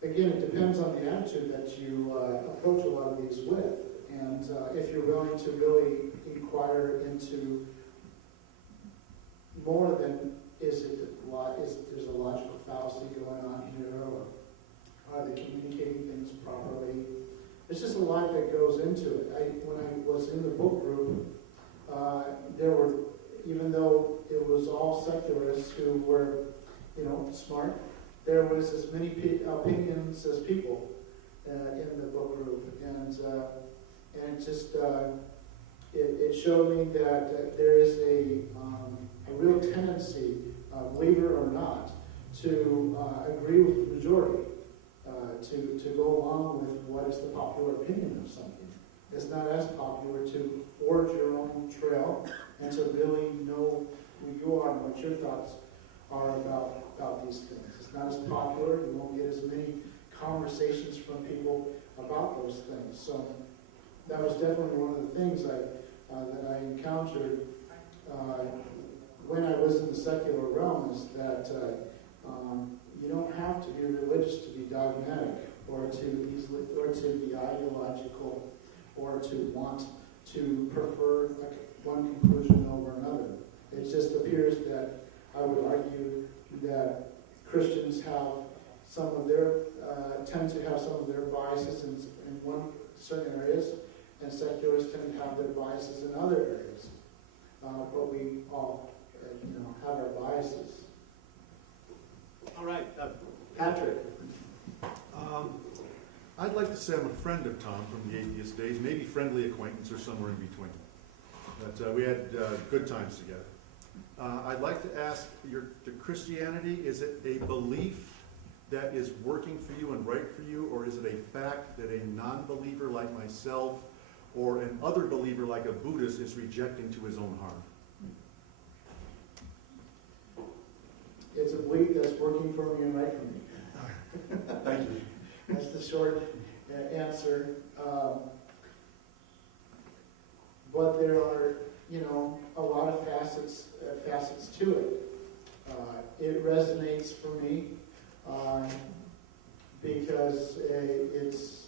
Again, it depends on the attitude that you approach a lot of these with. And if you're willing to really inquire into more than there's a logical fallacy going on here, or are they communicating things properly? There's just a lot that goes into it. When I was in the book group, there were, even though it was all secularists who were, smart, there was as many opinions as people in the book group, and it just it showed me that there is a real tendency, believer or not, to agree with the majority, to go along with what is the popular opinion of something. It's not as popular to forge your own trail and to really know who you are and what your thoughts are about these things. It's not as popular. You won't get as many conversations from people about those things. So that was definitely one of the things that I encountered when I was in the secular realm, is that you don't have to be religious to be dogmatic, or to be ideological, or to want to prefer one conclusion over another. It just appears that I would argue that Christians have tend to have some of their biases in certain areas, and secularists tend to have their biases in other areas. But we all, have our biases. All right, Patrick. I'd like to say I'm a friend of Tom from the atheist days, maybe friendly acquaintance or somewhere in between. But we had good times together. I'd like to ask, the Christianity, is it a belief that is working for you and right for you, or is it a fact that a non-believer like myself or an other believer like a Buddhist is rejecting to his own harm? It's a belief that's working for me and right for me. Thank you. That's the short answer. But there are, a lot of facets to it. It resonates for me because it's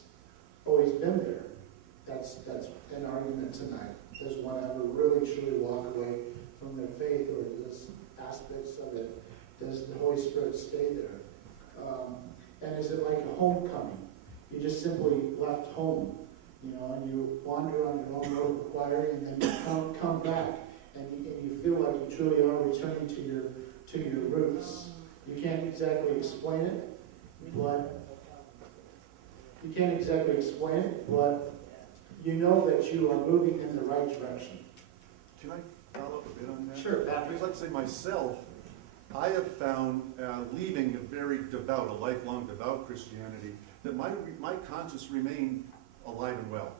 always been there. That's an argument tonight. Does one ever really truly walk away from their faith, or does aspects of it, does the Holy Spirit stay there? And is it like a homecoming? You just simply left home, and you wander on your own road of inquiry, and then you come back, and you feel like you truly are returning to your roots. You can't exactly explain it, but you know that you are moving in the right direction. Can I follow up a bit on that? Sure, Patrick. I'd like to say myself, I have found, leaving a very devout, a lifelong devout Christianity, that my conscience remained alive and well.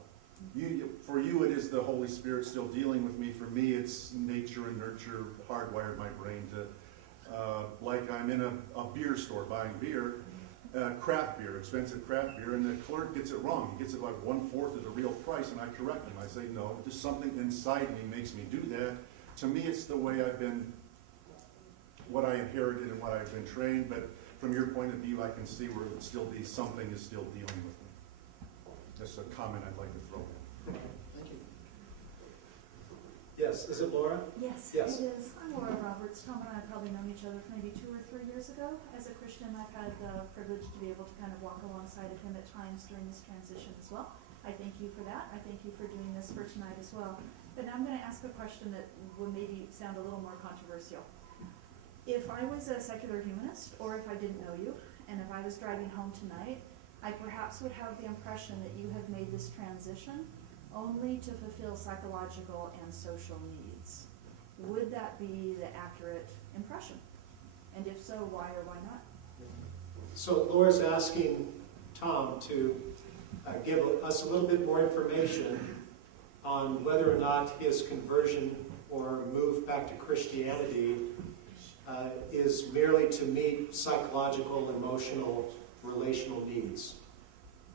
For you, it is the Holy Spirit still dealing with me. For me, it's nature and nurture hardwired my brain to, like I'm in a beer store buying beer, craft beer, expensive craft beer, and the clerk gets it wrong. He gets it like 1/4 of the real price, and I correct him. I say, no, just something inside me makes me do that. To me, it's the way I've been, what I inherited and what I've been trained, but from your point of view, I can see where it still be something is still dealing with me. That's a comment I'd like to throw in. Thank you. Yes, is it Laura? Yes, Yes. it is. I'm Laura Roberts. Tom and I have probably known each other for maybe 2 or 3 years ago. As a Christian, I've had the privilege to be able to kind of walk alongside of him at times during this transition as well. I thank you for that. I thank you for doing this for tonight as well. But now I'm going to ask a question that will maybe sound a little more controversial. If I was a secular humanist, or if I didn't know you, and if I was driving home tonight, I perhaps would have the impression that you have made this transition only to fulfill psychological and social needs. Would that be the accurate impression? And if so, why or why not? So Laura's asking Tom to give us a little bit more information on whether or not his conversion or move back to Christianity is merely to meet psychological, emotional, relational needs,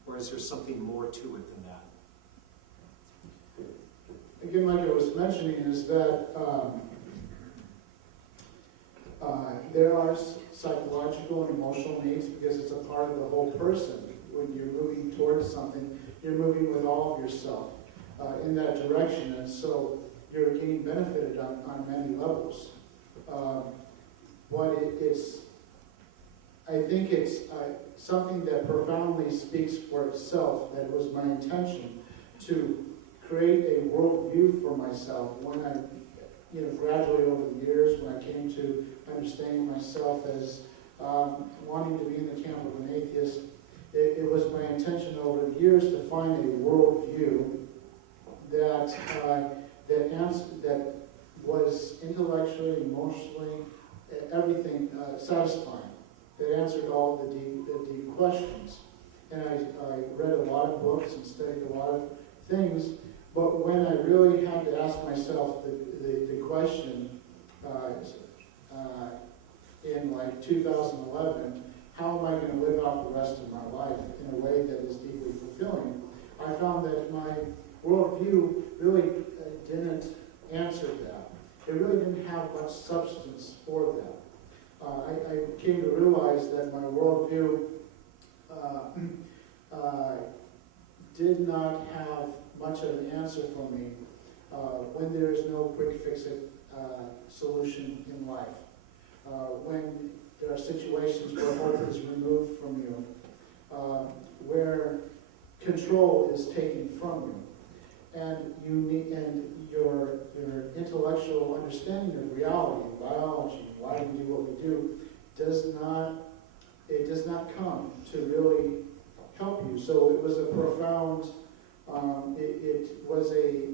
or is there something more to it than that? Again, like I was mentioning, is that there are psychological and emotional needs because it's a part of the whole person. When you're moving towards something, you're moving with all of yourself in that direction, and so you're getting benefited on many levels. But I think it's something that profoundly speaks for itself, that it was my intention to create a worldview for myself when I, gradually over the years, when I came to understanding myself as wanting to be in the camp of an atheist, it was my intention over the years to find a worldview that was intellectually, emotionally, everything satisfying, that answered all the deep questions. And I read a lot of books and studied a lot of things, but when I really had to ask myself the question in like 2011, how am I going to live out the rest of my life in a way that is deeply fulfilling, I found that my worldview really didn't answer that. It really didn't have much substance for that. I came to realize that my worldview did not have much of an answer for me when there is no quick fix-it solution in life. When there are situations where hope is removed from you, where control is taken from you, and your intellectual understanding of reality, biology, why we do what we do, does not come to really help you. So it was a profound, it was a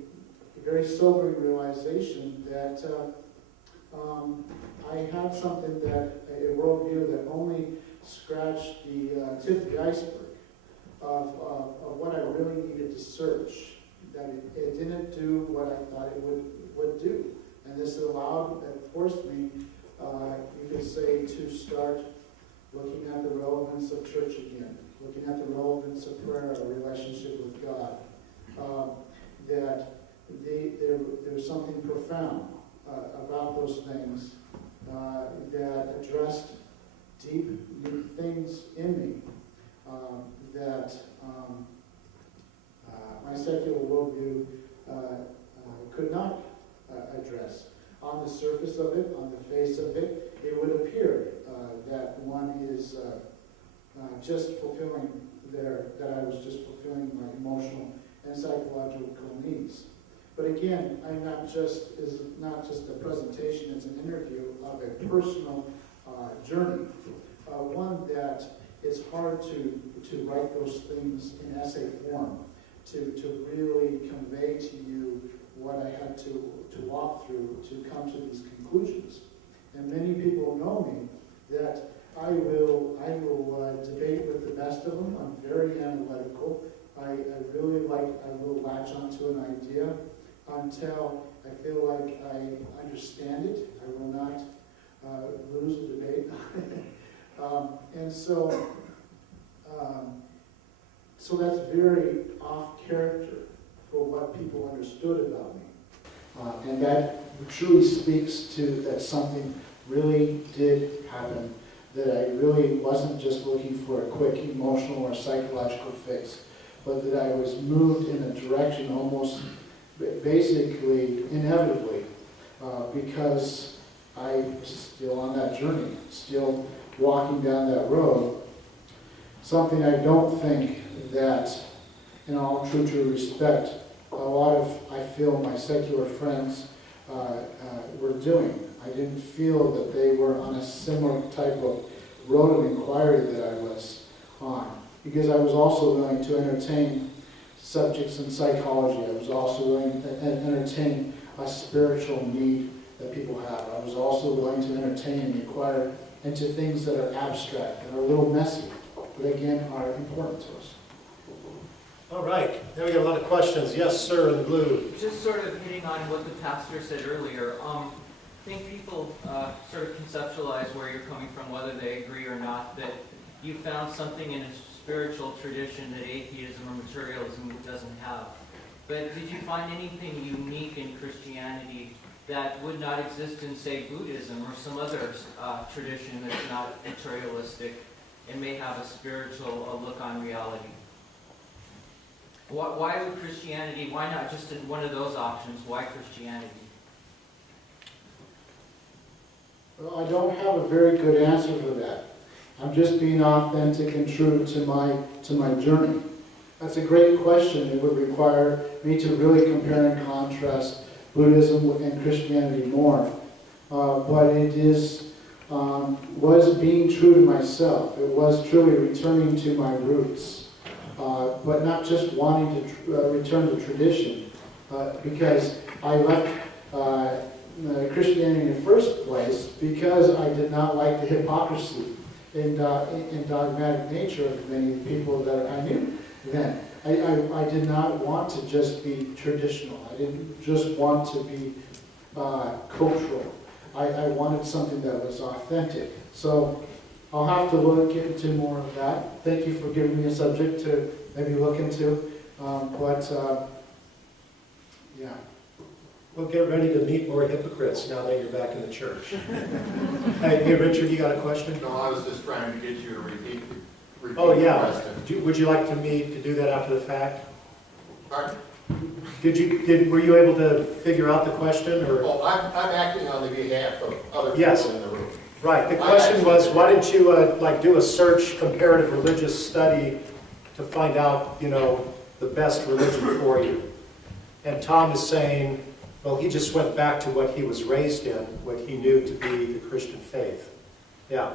very sobering realization that I had something a worldview that only scratched the tip of the iceberg of what I really needed to search. That it didn't do what I thought it would do. And this forced me, you could say, to start looking at the relevance of church again, looking at the relevance of prayer, a relationship with God. That there's something profound about those things that addressed deep things in me that my secular worldview could not address. On the surface of it, on the face of it, it would appear that one is just fulfilling that I was just fulfilling my emotional and psychological needs. But again, is not just a presentation, it's an interview of a personal journey. One that it's hard to write those things in essay form, to really convey to you what I had to walk through to come to these conclusions. And many people know me that I will debate with the best of them. I'm very analytical. I will latch onto an idea until I feel like I understand it. I will not lose the debate. And so that's very off character for what people understood about me. And that truly speaks to that something really did happen, that I really wasn't just looking for a quick emotional or psychological fix, but that I was moved in a direction almost basically inevitably, because I was still on that journey, still walking down that road. Something I don't think that, in all true respect, a lot of, I feel, my secular friends were doing. I didn't feel that they were on a similar type of road of inquiry that I was on, because I was also willing to entertain subjects in psychology. I was also willing to entertain a spiritual need that people have. I was also willing to entertain and inquire into things that are abstract, that are a little messy, but again are important to us. All right, now we got a lot of questions. Yes, sir, in the blue. Just sort of hitting on what the pastor said earlier. I think people sort of conceptualize where you're coming from, whether they agree or not, that you found something in a spiritual tradition that atheism or materialism doesn't have. But did you find anything unique in Christianity that would not exist in, say, Buddhism or some other tradition that's not materialistic and may have a spiritual look on reality? Why would Christianity, why not just in one of those options, why Christianity? Well, I don't have a very good answer for that. I'm just being authentic and true to my journey. That's a great question. It would require me to really compare and contrast Buddhism and Christianity more. But it was being true to myself. It was truly returning to my roots. But not just wanting to return to tradition, because I left Christianity in the first place because I did not like the hypocrisy and dogmatic nature of many people that I knew then. I did not want to just be traditional. I didn't just want to be cultural. I wanted something that was authentic. So I'll have to look into more of that. Thank you for giving me a subject to maybe look into. Yeah. We'll get ready to meet more hypocrites now that you're back in the church. Hey, Richard, you got a question? No, I was just trying to get you to repeat Oh, the yeah. question. Would you like to do that after the fact? Pardon? Were you able to figure out the question, or? Oh, I'm acting on the behalf of other people Yes. in the room. Right. The question was, why didn't you do a search, comparative religious study, to find out, the best religion for you? And Tom is saying, well, he just went back to what he was raised in, what he knew to be the Christian faith. Yeah.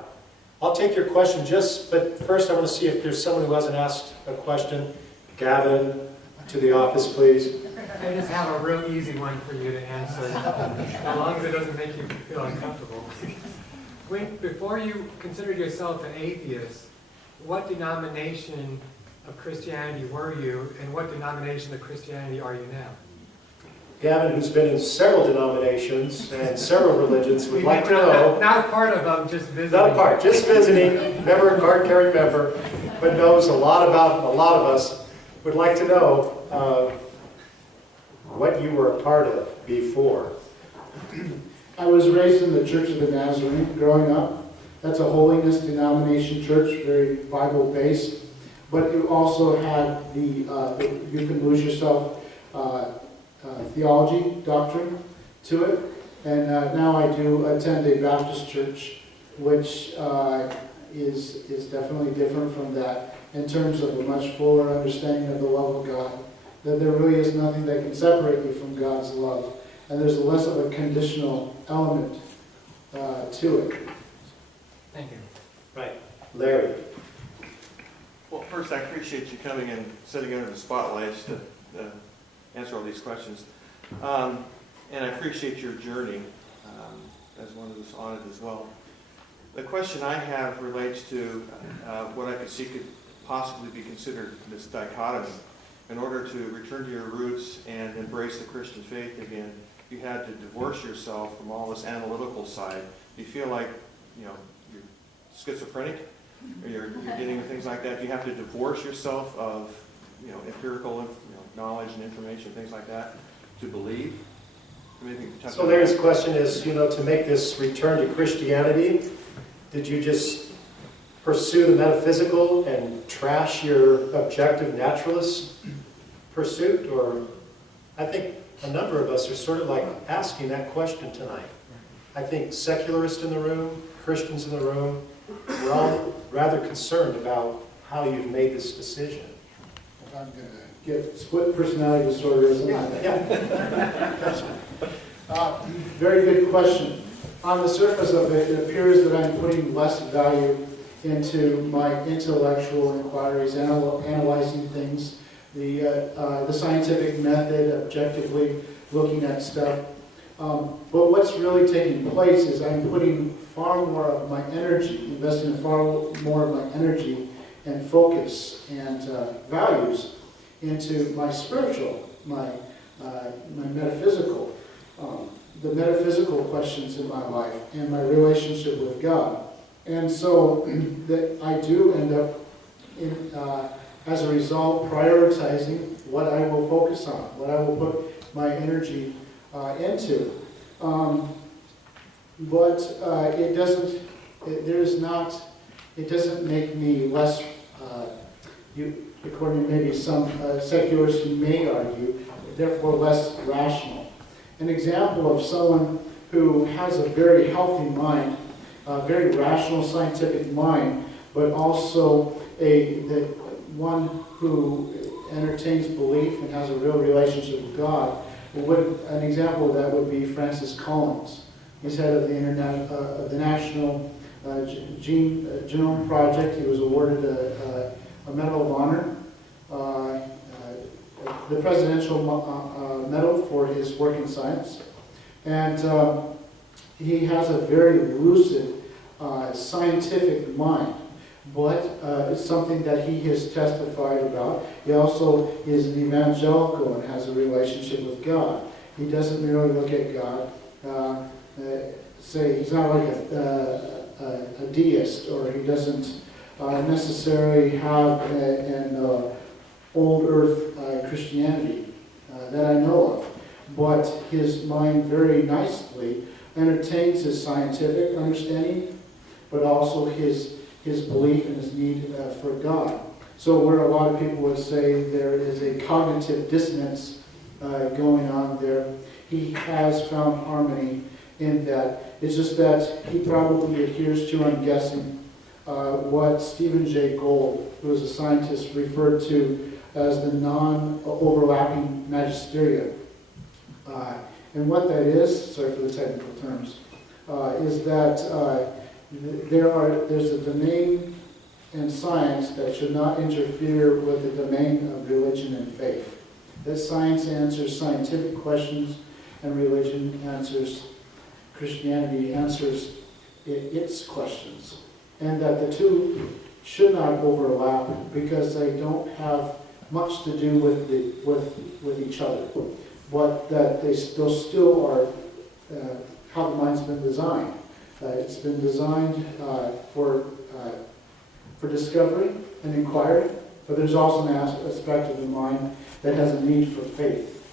I'll take your question but first I want to see if there's someone who hasn't asked a question. Gavin, to the office, please. I just have a real easy one for you to answer, as long as it doesn't make you feel uncomfortable. Before you considered yourself an atheist, what denomination of Christianity were you, and what denomination of Christianity are you now? Gavin, who's been in several denominations and several religions, would like to know. Not part of them, just visiting. Not a part, just visiting, member, card-carrying member, but knows a lot about a lot of us. Would like to know what you were a part of before. I was raised in the Church of the Nazarene growing up. That's a holiness denomination church, very Bible-based. But you also had you can lose yourself theology, doctrine to it. And now I do attend a Baptist church, which is definitely different from that in terms of a much fuller understanding of the love of God. That there really is nothing that can separate you from God's love. And there's less of a conditional element to it. Thank you. Right. Larry. Well, first, I appreciate you coming and sitting under the spotlight to answer all these questions. And I appreciate your journey as one who's on it as well. The question I have relates to what I could see could possibly be considered this dichotomy. In order to return to your roots and embrace the Christian faith again, you had to divorce yourself from all this analytical side. Do you feel like, you're schizophrenic? Or you're getting things like that? Do you have to divorce yourself of, empirical knowledge and information, things like that, to believe? So Larry's question is, to make this return to Christianity, did you just pursue the metaphysical and trash your objective naturalist pursuit? Or I think a number of us are sort of like asking that question tonight. I think secularists in the room, Christians in the room, we're all rather concerned about how you've made this decision. I'm going to get split personality disorder, isn't I? Yeah. Very good question. On the surface of it, it appears that I'm putting less value into my intellectual inquiries, analyzing things, the scientific method, objectively looking at stuff. But what's really taking place is I'm putting far more of my energy, investing far more of my energy and focus and values into my spiritual, my metaphysical, the metaphysical questions in my life and my relationship with God. And so that I do end up, as a result, prioritizing what I will focus on, what I will put my energy into. But it doesn't make me less, according to maybe some secularists who may argue, therefore less rational. An example of someone who has a very healthy mind, a very rational scientific mind, but also one who entertains belief and has a real relationship with God. An example of that would be Francis Collins. He's head of the National Genome Project. He was awarded a Medal of Honor, the Presidential Medal for his work in science. And he has a very lucid scientific mind, but it's something that he has testified about. He also is an evangelical and has a relationship with God. He doesn't merely look at God, say he's not like a deist, or he doesn't necessarily have an old earth Christianity that I know of. But his mind very nicely entertains his scientific understanding, but also his belief and his need for God. So where a lot of people would say there is a cognitive dissonance going on there, he has found harmony in that. It's just that he probably adheres to, I'm guessing, what Stephen Jay Gould, who is a scientist, referred to as the non-overlapping magisteria. And what that is, sorry for the technical terms, is that there's a domain in science that should not interfere with the domain of religion and faith. That science answers scientific questions and religion answers, Christianity answers its questions. And that the two should not overlap because they don't have much to do with each other. But that those still are how the mind's been designed. It's been designed for discovery and inquiry, but there's also an aspect of the mind that has a need for faith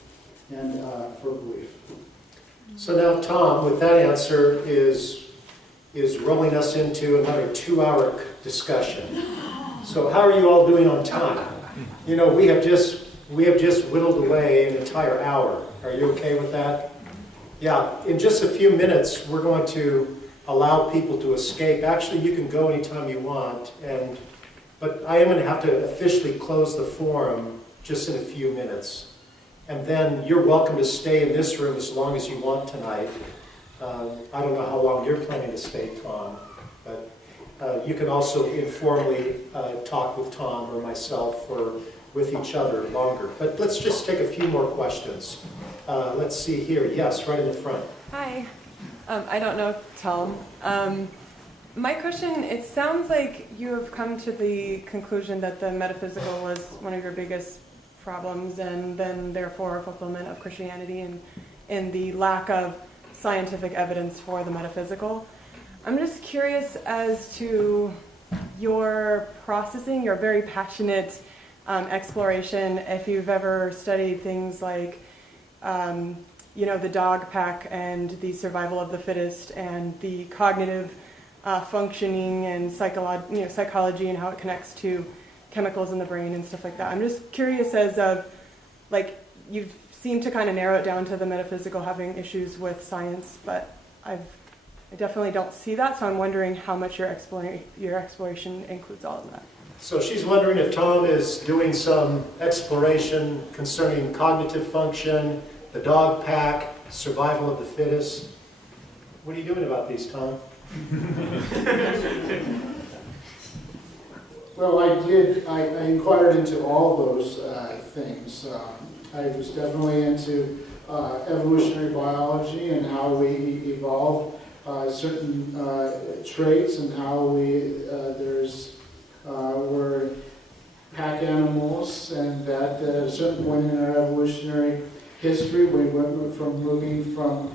and for belief. So now Tom, with that answer, is rolling us into another 2-hour discussion. So how are you all doing on time? You know, we have just whittled away an entire hour. Are you okay with that? Yeah, in just a few minutes, we're going to allow people to escape. Actually, you can go anytime you want, but I am going to have to officially close the forum just in a few minutes. And then you're welcome to stay in this room as long as you want tonight. I don't know how long you're planning to stay, Tom, but you can also informally talk with Tom or myself or with each other longer. But let's just take a few more questions. Let's see here. Yes, right in the front. Hi. I don't know Tom. My question, it sounds like you have come to the conclusion that the metaphysical was one of your biggest problems and then therefore fulfillment of Christianity and the lack of scientific evidence for the metaphysical. I'm just curious as to your processing, your very passionate exploration, if you've ever studied things like the dog pack and the survival of the fittest and the cognitive functioning and psychology and how it connects to chemicals in the brain and stuff like that. I'm just curious as of, like, you've seemed to kind of narrow it down to the metaphysical having issues with science, but I definitely don't see that, so I'm wondering how much your exploration includes all of that. So she's wondering if Tom is doing some exploration concerning cognitive function, the dog pack, survival of the fittest. What are you doing about these, Tom? Well, I inquired into all those things. I was definitely into evolutionary biology and how we evolve certain traits and how we're pack animals, and that at a certain point in our evolutionary history, we went from moving from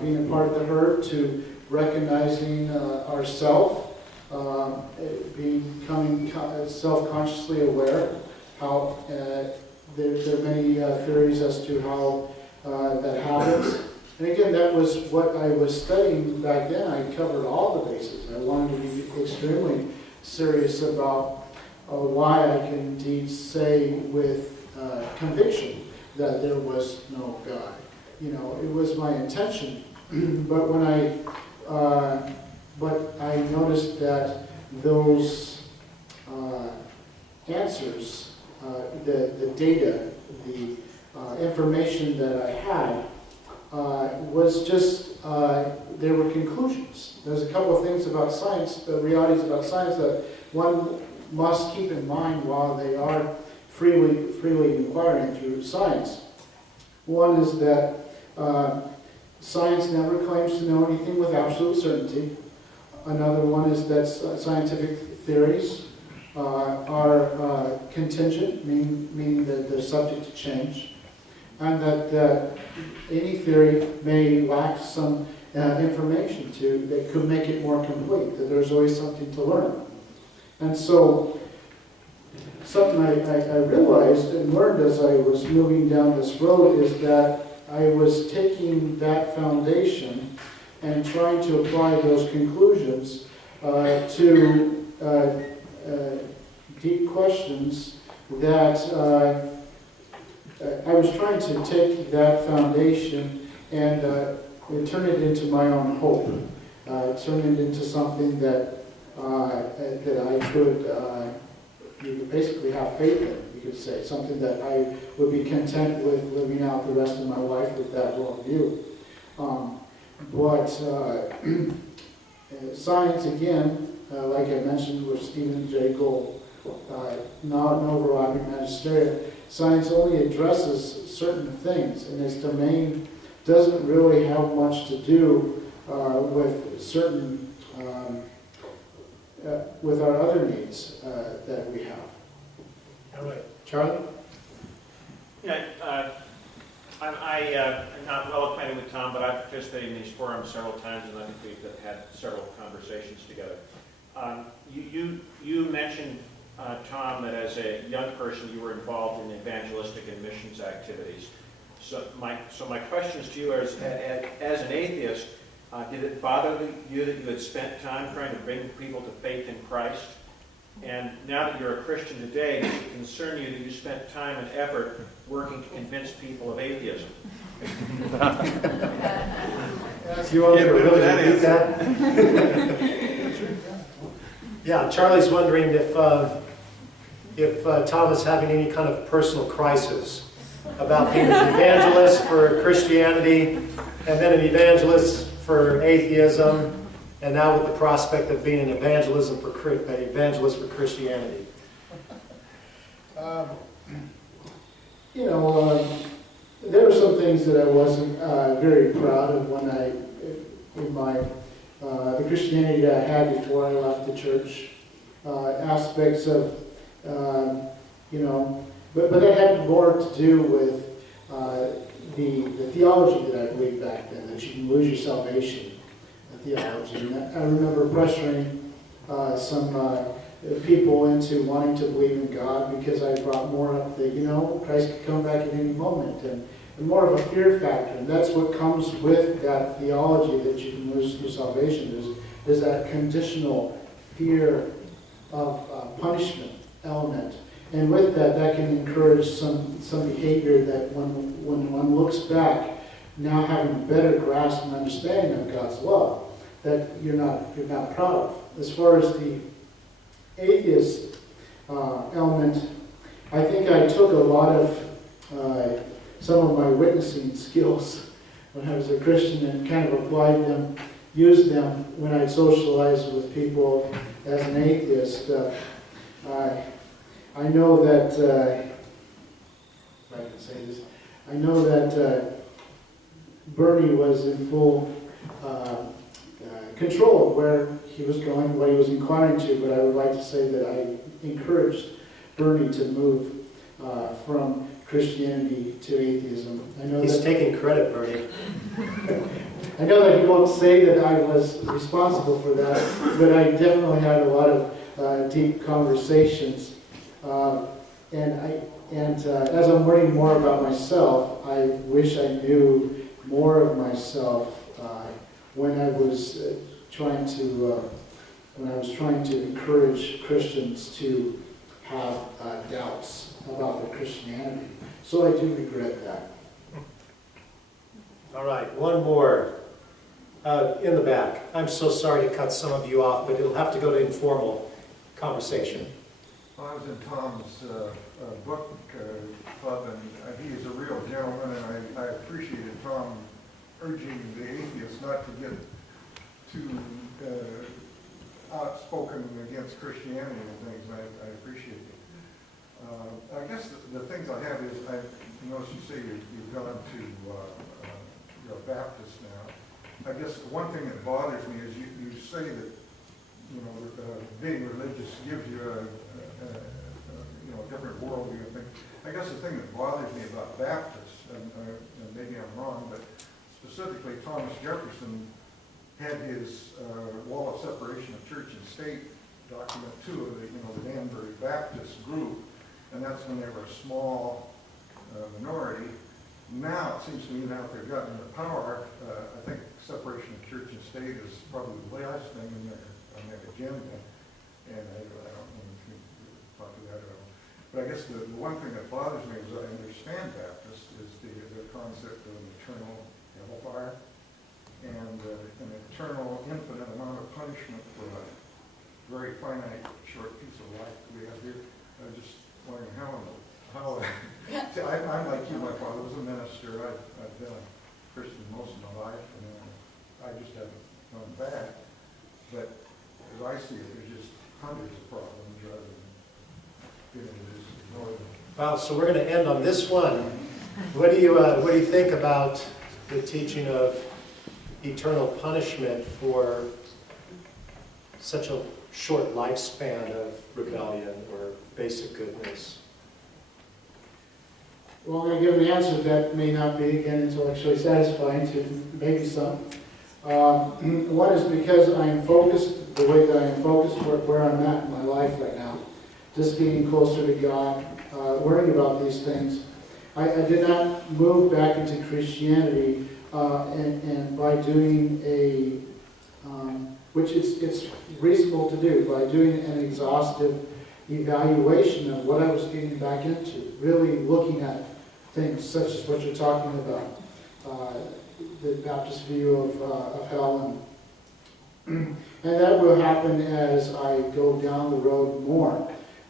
being a part of the herd to recognizing ourself, becoming self-consciously aware. How there are many theories as to how that happens. And again, that was what I was studying back then. I covered all the bases. I wanted to be extremely serious about why I can indeed say with conviction that there was no God. You know, it was my intention. But when I noticed that those answers, the data, the information that I had was just, there were conclusions. There's a couple of things about science, the realities about science that one must keep in mind while they are freely inquiring through science. One is that science never claims to know anything with absolute certainty. Another one is that scientific theories are contingent, meaning that they're subject to change, and that any theory may lack some information that could make it more complete, that there's always something to learn. And so something I realized and learned as I was moving down this road is that I was taking that foundation and trying to apply those conclusions to deep questions that I was trying to take that foundation and turn it into my own hope, turn it into something that I could you could basically have faith in, you could say, something that I would be content with living out the rest of my life with that worldview. Science, again, like I mentioned with Stephen J. Gould, not an overlapping magisterium. Science only addresses certain things, and its domain doesn't really have much to do with certain, with our other needs that we have. All right. Charlie? Yeah, I'm not well acquainted with Tom, but I've participated in these forums several times, and I think we've had several conversations together. You mentioned, Tom, that as a young person you were involved in evangelistic and missions activities. So my question is to you as an atheist, did it bother you that you had spent time trying to bring people to faith in Christ? And now that you're a Christian today, does it concern you that you spent time and effort working to convince people of atheism? Do you want me to really repeat that? Yeah, Charlie's wondering if Tom is having any kind of personal crisis about being an evangelist for Christianity and then an evangelist for atheism, and now with the prospect of being an evangelist for Christianity. There were some things that I wasn't very proud of when in my the Christianity that I had before I left the church. Aspects of, but that had more to do with the theology that I believed back then, that you can lose your salvation theology. And I remember pressuring some people into wanting to believe in God because I brought more up that, Christ could come back at any moment, and more of a fear factor. And that's what comes with that theology that you can lose your salvation is that conditional fear of punishment element. And with that can encourage some behavior that when one looks back, now having a better grasp and understanding of God's love, that you're not proud of. As far as the atheist element, I think I took a lot of some of my witnessing skills when I was a Christian and kind of applied them, used them when I socialized with people as an atheist. I know that, if I can say this, I know that Bernie was in full control of where he was going, what he was inclining to, but I would like to say that I encouraged Bernie to move from Christianity to atheism. I know he's taking credit, Bernie. I know that he won't say that I was responsible for that, but I definitely had a lot of deep conversations. And as I'm learning more about myself, I wish I knew more of myself when I was trying to encourage Christians to have doubts about their Christianity. So I do regret that. All right, one more in the back. I'm so sorry to cut some of you off, but it'll have to go to informal conversation. I was in Tom's book club, and he is a real gentleman, and I appreciated Tom urging the atheists not to get too outspoken against Christianity and things. I appreciate it. I guess the things I have is, I noticed you say you've gone to, you're a Baptist now. I guess one thing that bothers me is you say that, being religious gives you a different worldview and things. I guess the thing that bothers me about Baptists, and maybe I'm wrong, but specifically Thomas Jefferson had his wall of separation of church and state document too, the Danbury Baptist group, and that's when they were a small minority. Now it seems to me now they've gotten into power, I think separation of church and state is probably the last thing on their agenda, and I don't know if you can talk to that at all. But I guess the one thing that bothers me, as I understand Baptist, is the concept of an eternal hellfire and an eternal infinite amount of punishment for a very finite short piece of life that we have here. I just wondering how I'm like you, my father was a minister. I've been a Christian most of my life, and I just haven't gone back. Wow, so we're going to end on this one. What do you think about the teaching of eternal punishment for such a short lifespan of rebellion or basic goodness? Well, I'm going to give an answer that may not be, again, intellectually satisfying to maybe some. One is because I am focused the way that I am focused where I'm at in my life right now, just getting closer to God, worrying about these things. I did not move back into Christianity and by doing a, which it's reasonable to do, by doing an exhaustive evaluation of what I was getting back into, really looking at things such as what you're talking about, the Baptist view of hell, and that will happen as I go down the road more.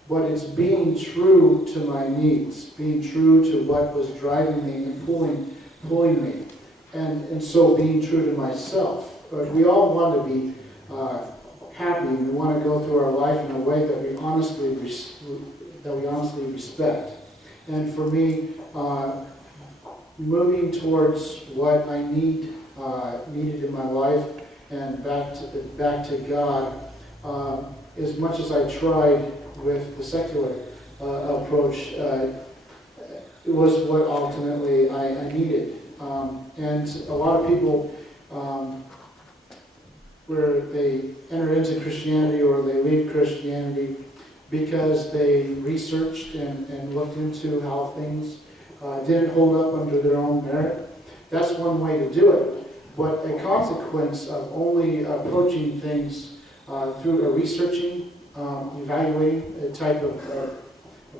But it's being true to my needs, being true to what was driving me and pulling me, and so being true to myself. But we all want to be happy, and we want to go through our life in a way that we honestly respect. And for me, moving towards what I needed in my life and back to God, as much as I tried with the secular approach, it was what ultimately I needed. And a lot of people, where they enter into Christianity or they leave Christianity because they researched and looked into how things didn't hold up under their own merit. That's one way to do it. But a consequence of only approaching things through a researching, evaluating type of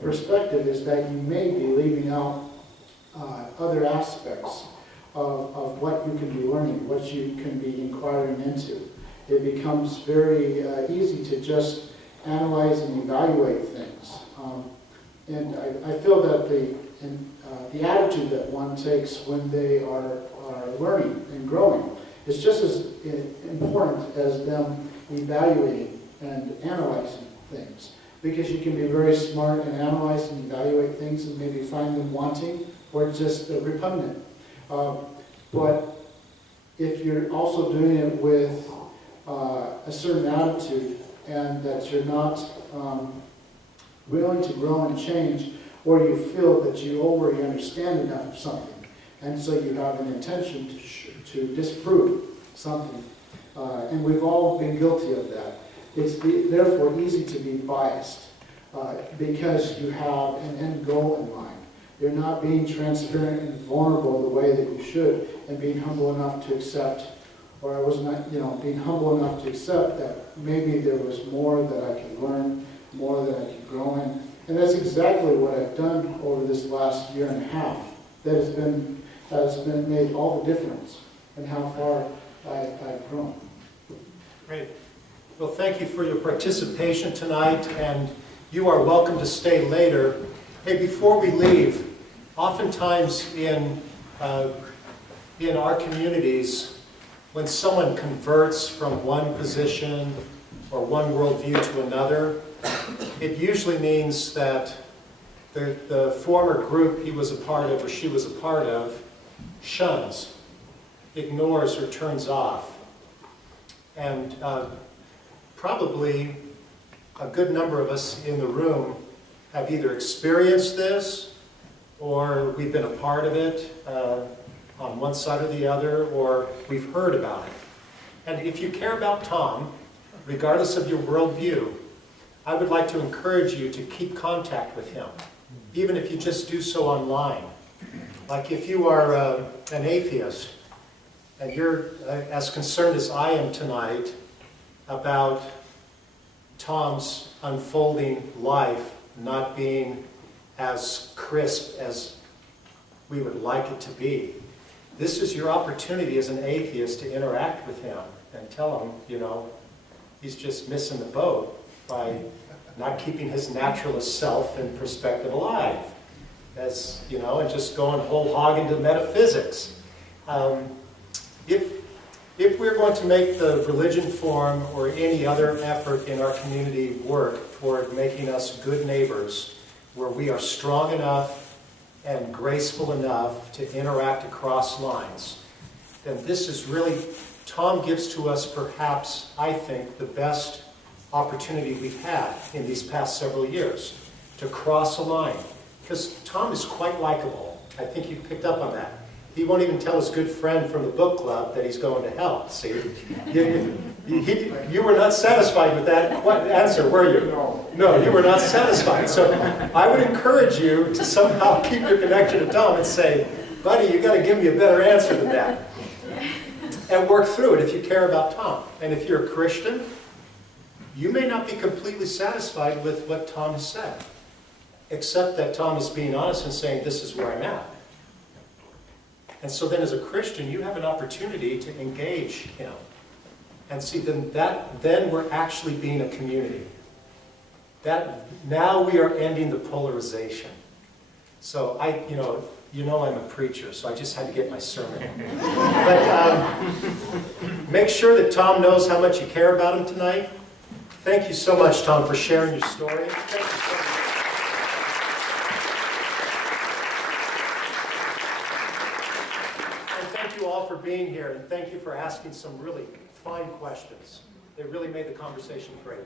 perspective is that you may be leaving out other aspects of what you can be learning, what you can be inquiring into. It becomes very easy to just analyze and evaluate things. And I feel that the attitude that one takes when they are learning and growing is just as important as them evaluating and analyzing things. Because you can be very smart and analyze and evaluate things and maybe find them wanting or just repugnant. But if you're also doing it with a certain attitude and that you're not willing to grow and change, or you feel that you already understand enough of something, and so you have an intention to disprove something. And we've all been guilty of that. It's therefore easy to be biased because you have an end goal in mind. You're not being transparent and vulnerable the way that you should, and being humble enough to accept, or I was not, being humble enough to accept that maybe there was more that I could learn, more that I could grow in. And that's exactly what I've done over this last year and a half. That has been made all the difference in how far I've grown. Great. Well, thank you for your participation tonight, and you are welcome to stay later. Hey, before we leave, oftentimes in our communities, when someone converts from one position or one worldview to another, it usually means that the former group he was a part of or she was a part of shuns, ignores, or turns off. And probably a good number of us in the room have either experienced this or we've been a part of it on one side or the other, or we've heard about it. And if you care about Tom, regardless of your worldview, I would like to encourage you to keep contact with him, even if you just do so online. Like if you are an atheist, and you're as concerned as I am tonight about Tom's unfolding life not being as crisp as we would like it to be, this is your opportunity as an atheist to interact with him and tell him, he's just missing the boat by not keeping his naturalist self and perspective alive, and just going whole hog into metaphysics. If we're going to make the religion forum or any other effort in our community work toward making us good neighbors where we are strong enough and graceful enough to interact across lines, then this is really, Tom gives to us perhaps, I think, the best opportunity we've had in these past several years to cross a line. Because Tom is quite likable. I think you've picked up on that. He won't even tell his good friend from the book club that he's going to hell. See? You were not satisfied with that answer, were you? No, you were not satisfied. So I would encourage you to somehow keep your connection to Tom and say, buddy, you got to give me a better answer than that. And work through it if you care about Tom. And if you're a Christian, you may not be completely satisfied with what Tom has said, except that Tom is being honest and saying, this is where I'm at. And so then as a Christian, you have an opportunity to engage him. And see, then we're actually being a community. Now we are ending the polarization. So you know I'm a preacher, so I just had to get my sermon in. But make sure that Tom knows how much you care about him tonight. Thank you so much, Tom, for sharing your story. Thank you so much. And thank you all for being here, and thank you for asking some really fine questions. They really made the conversation great.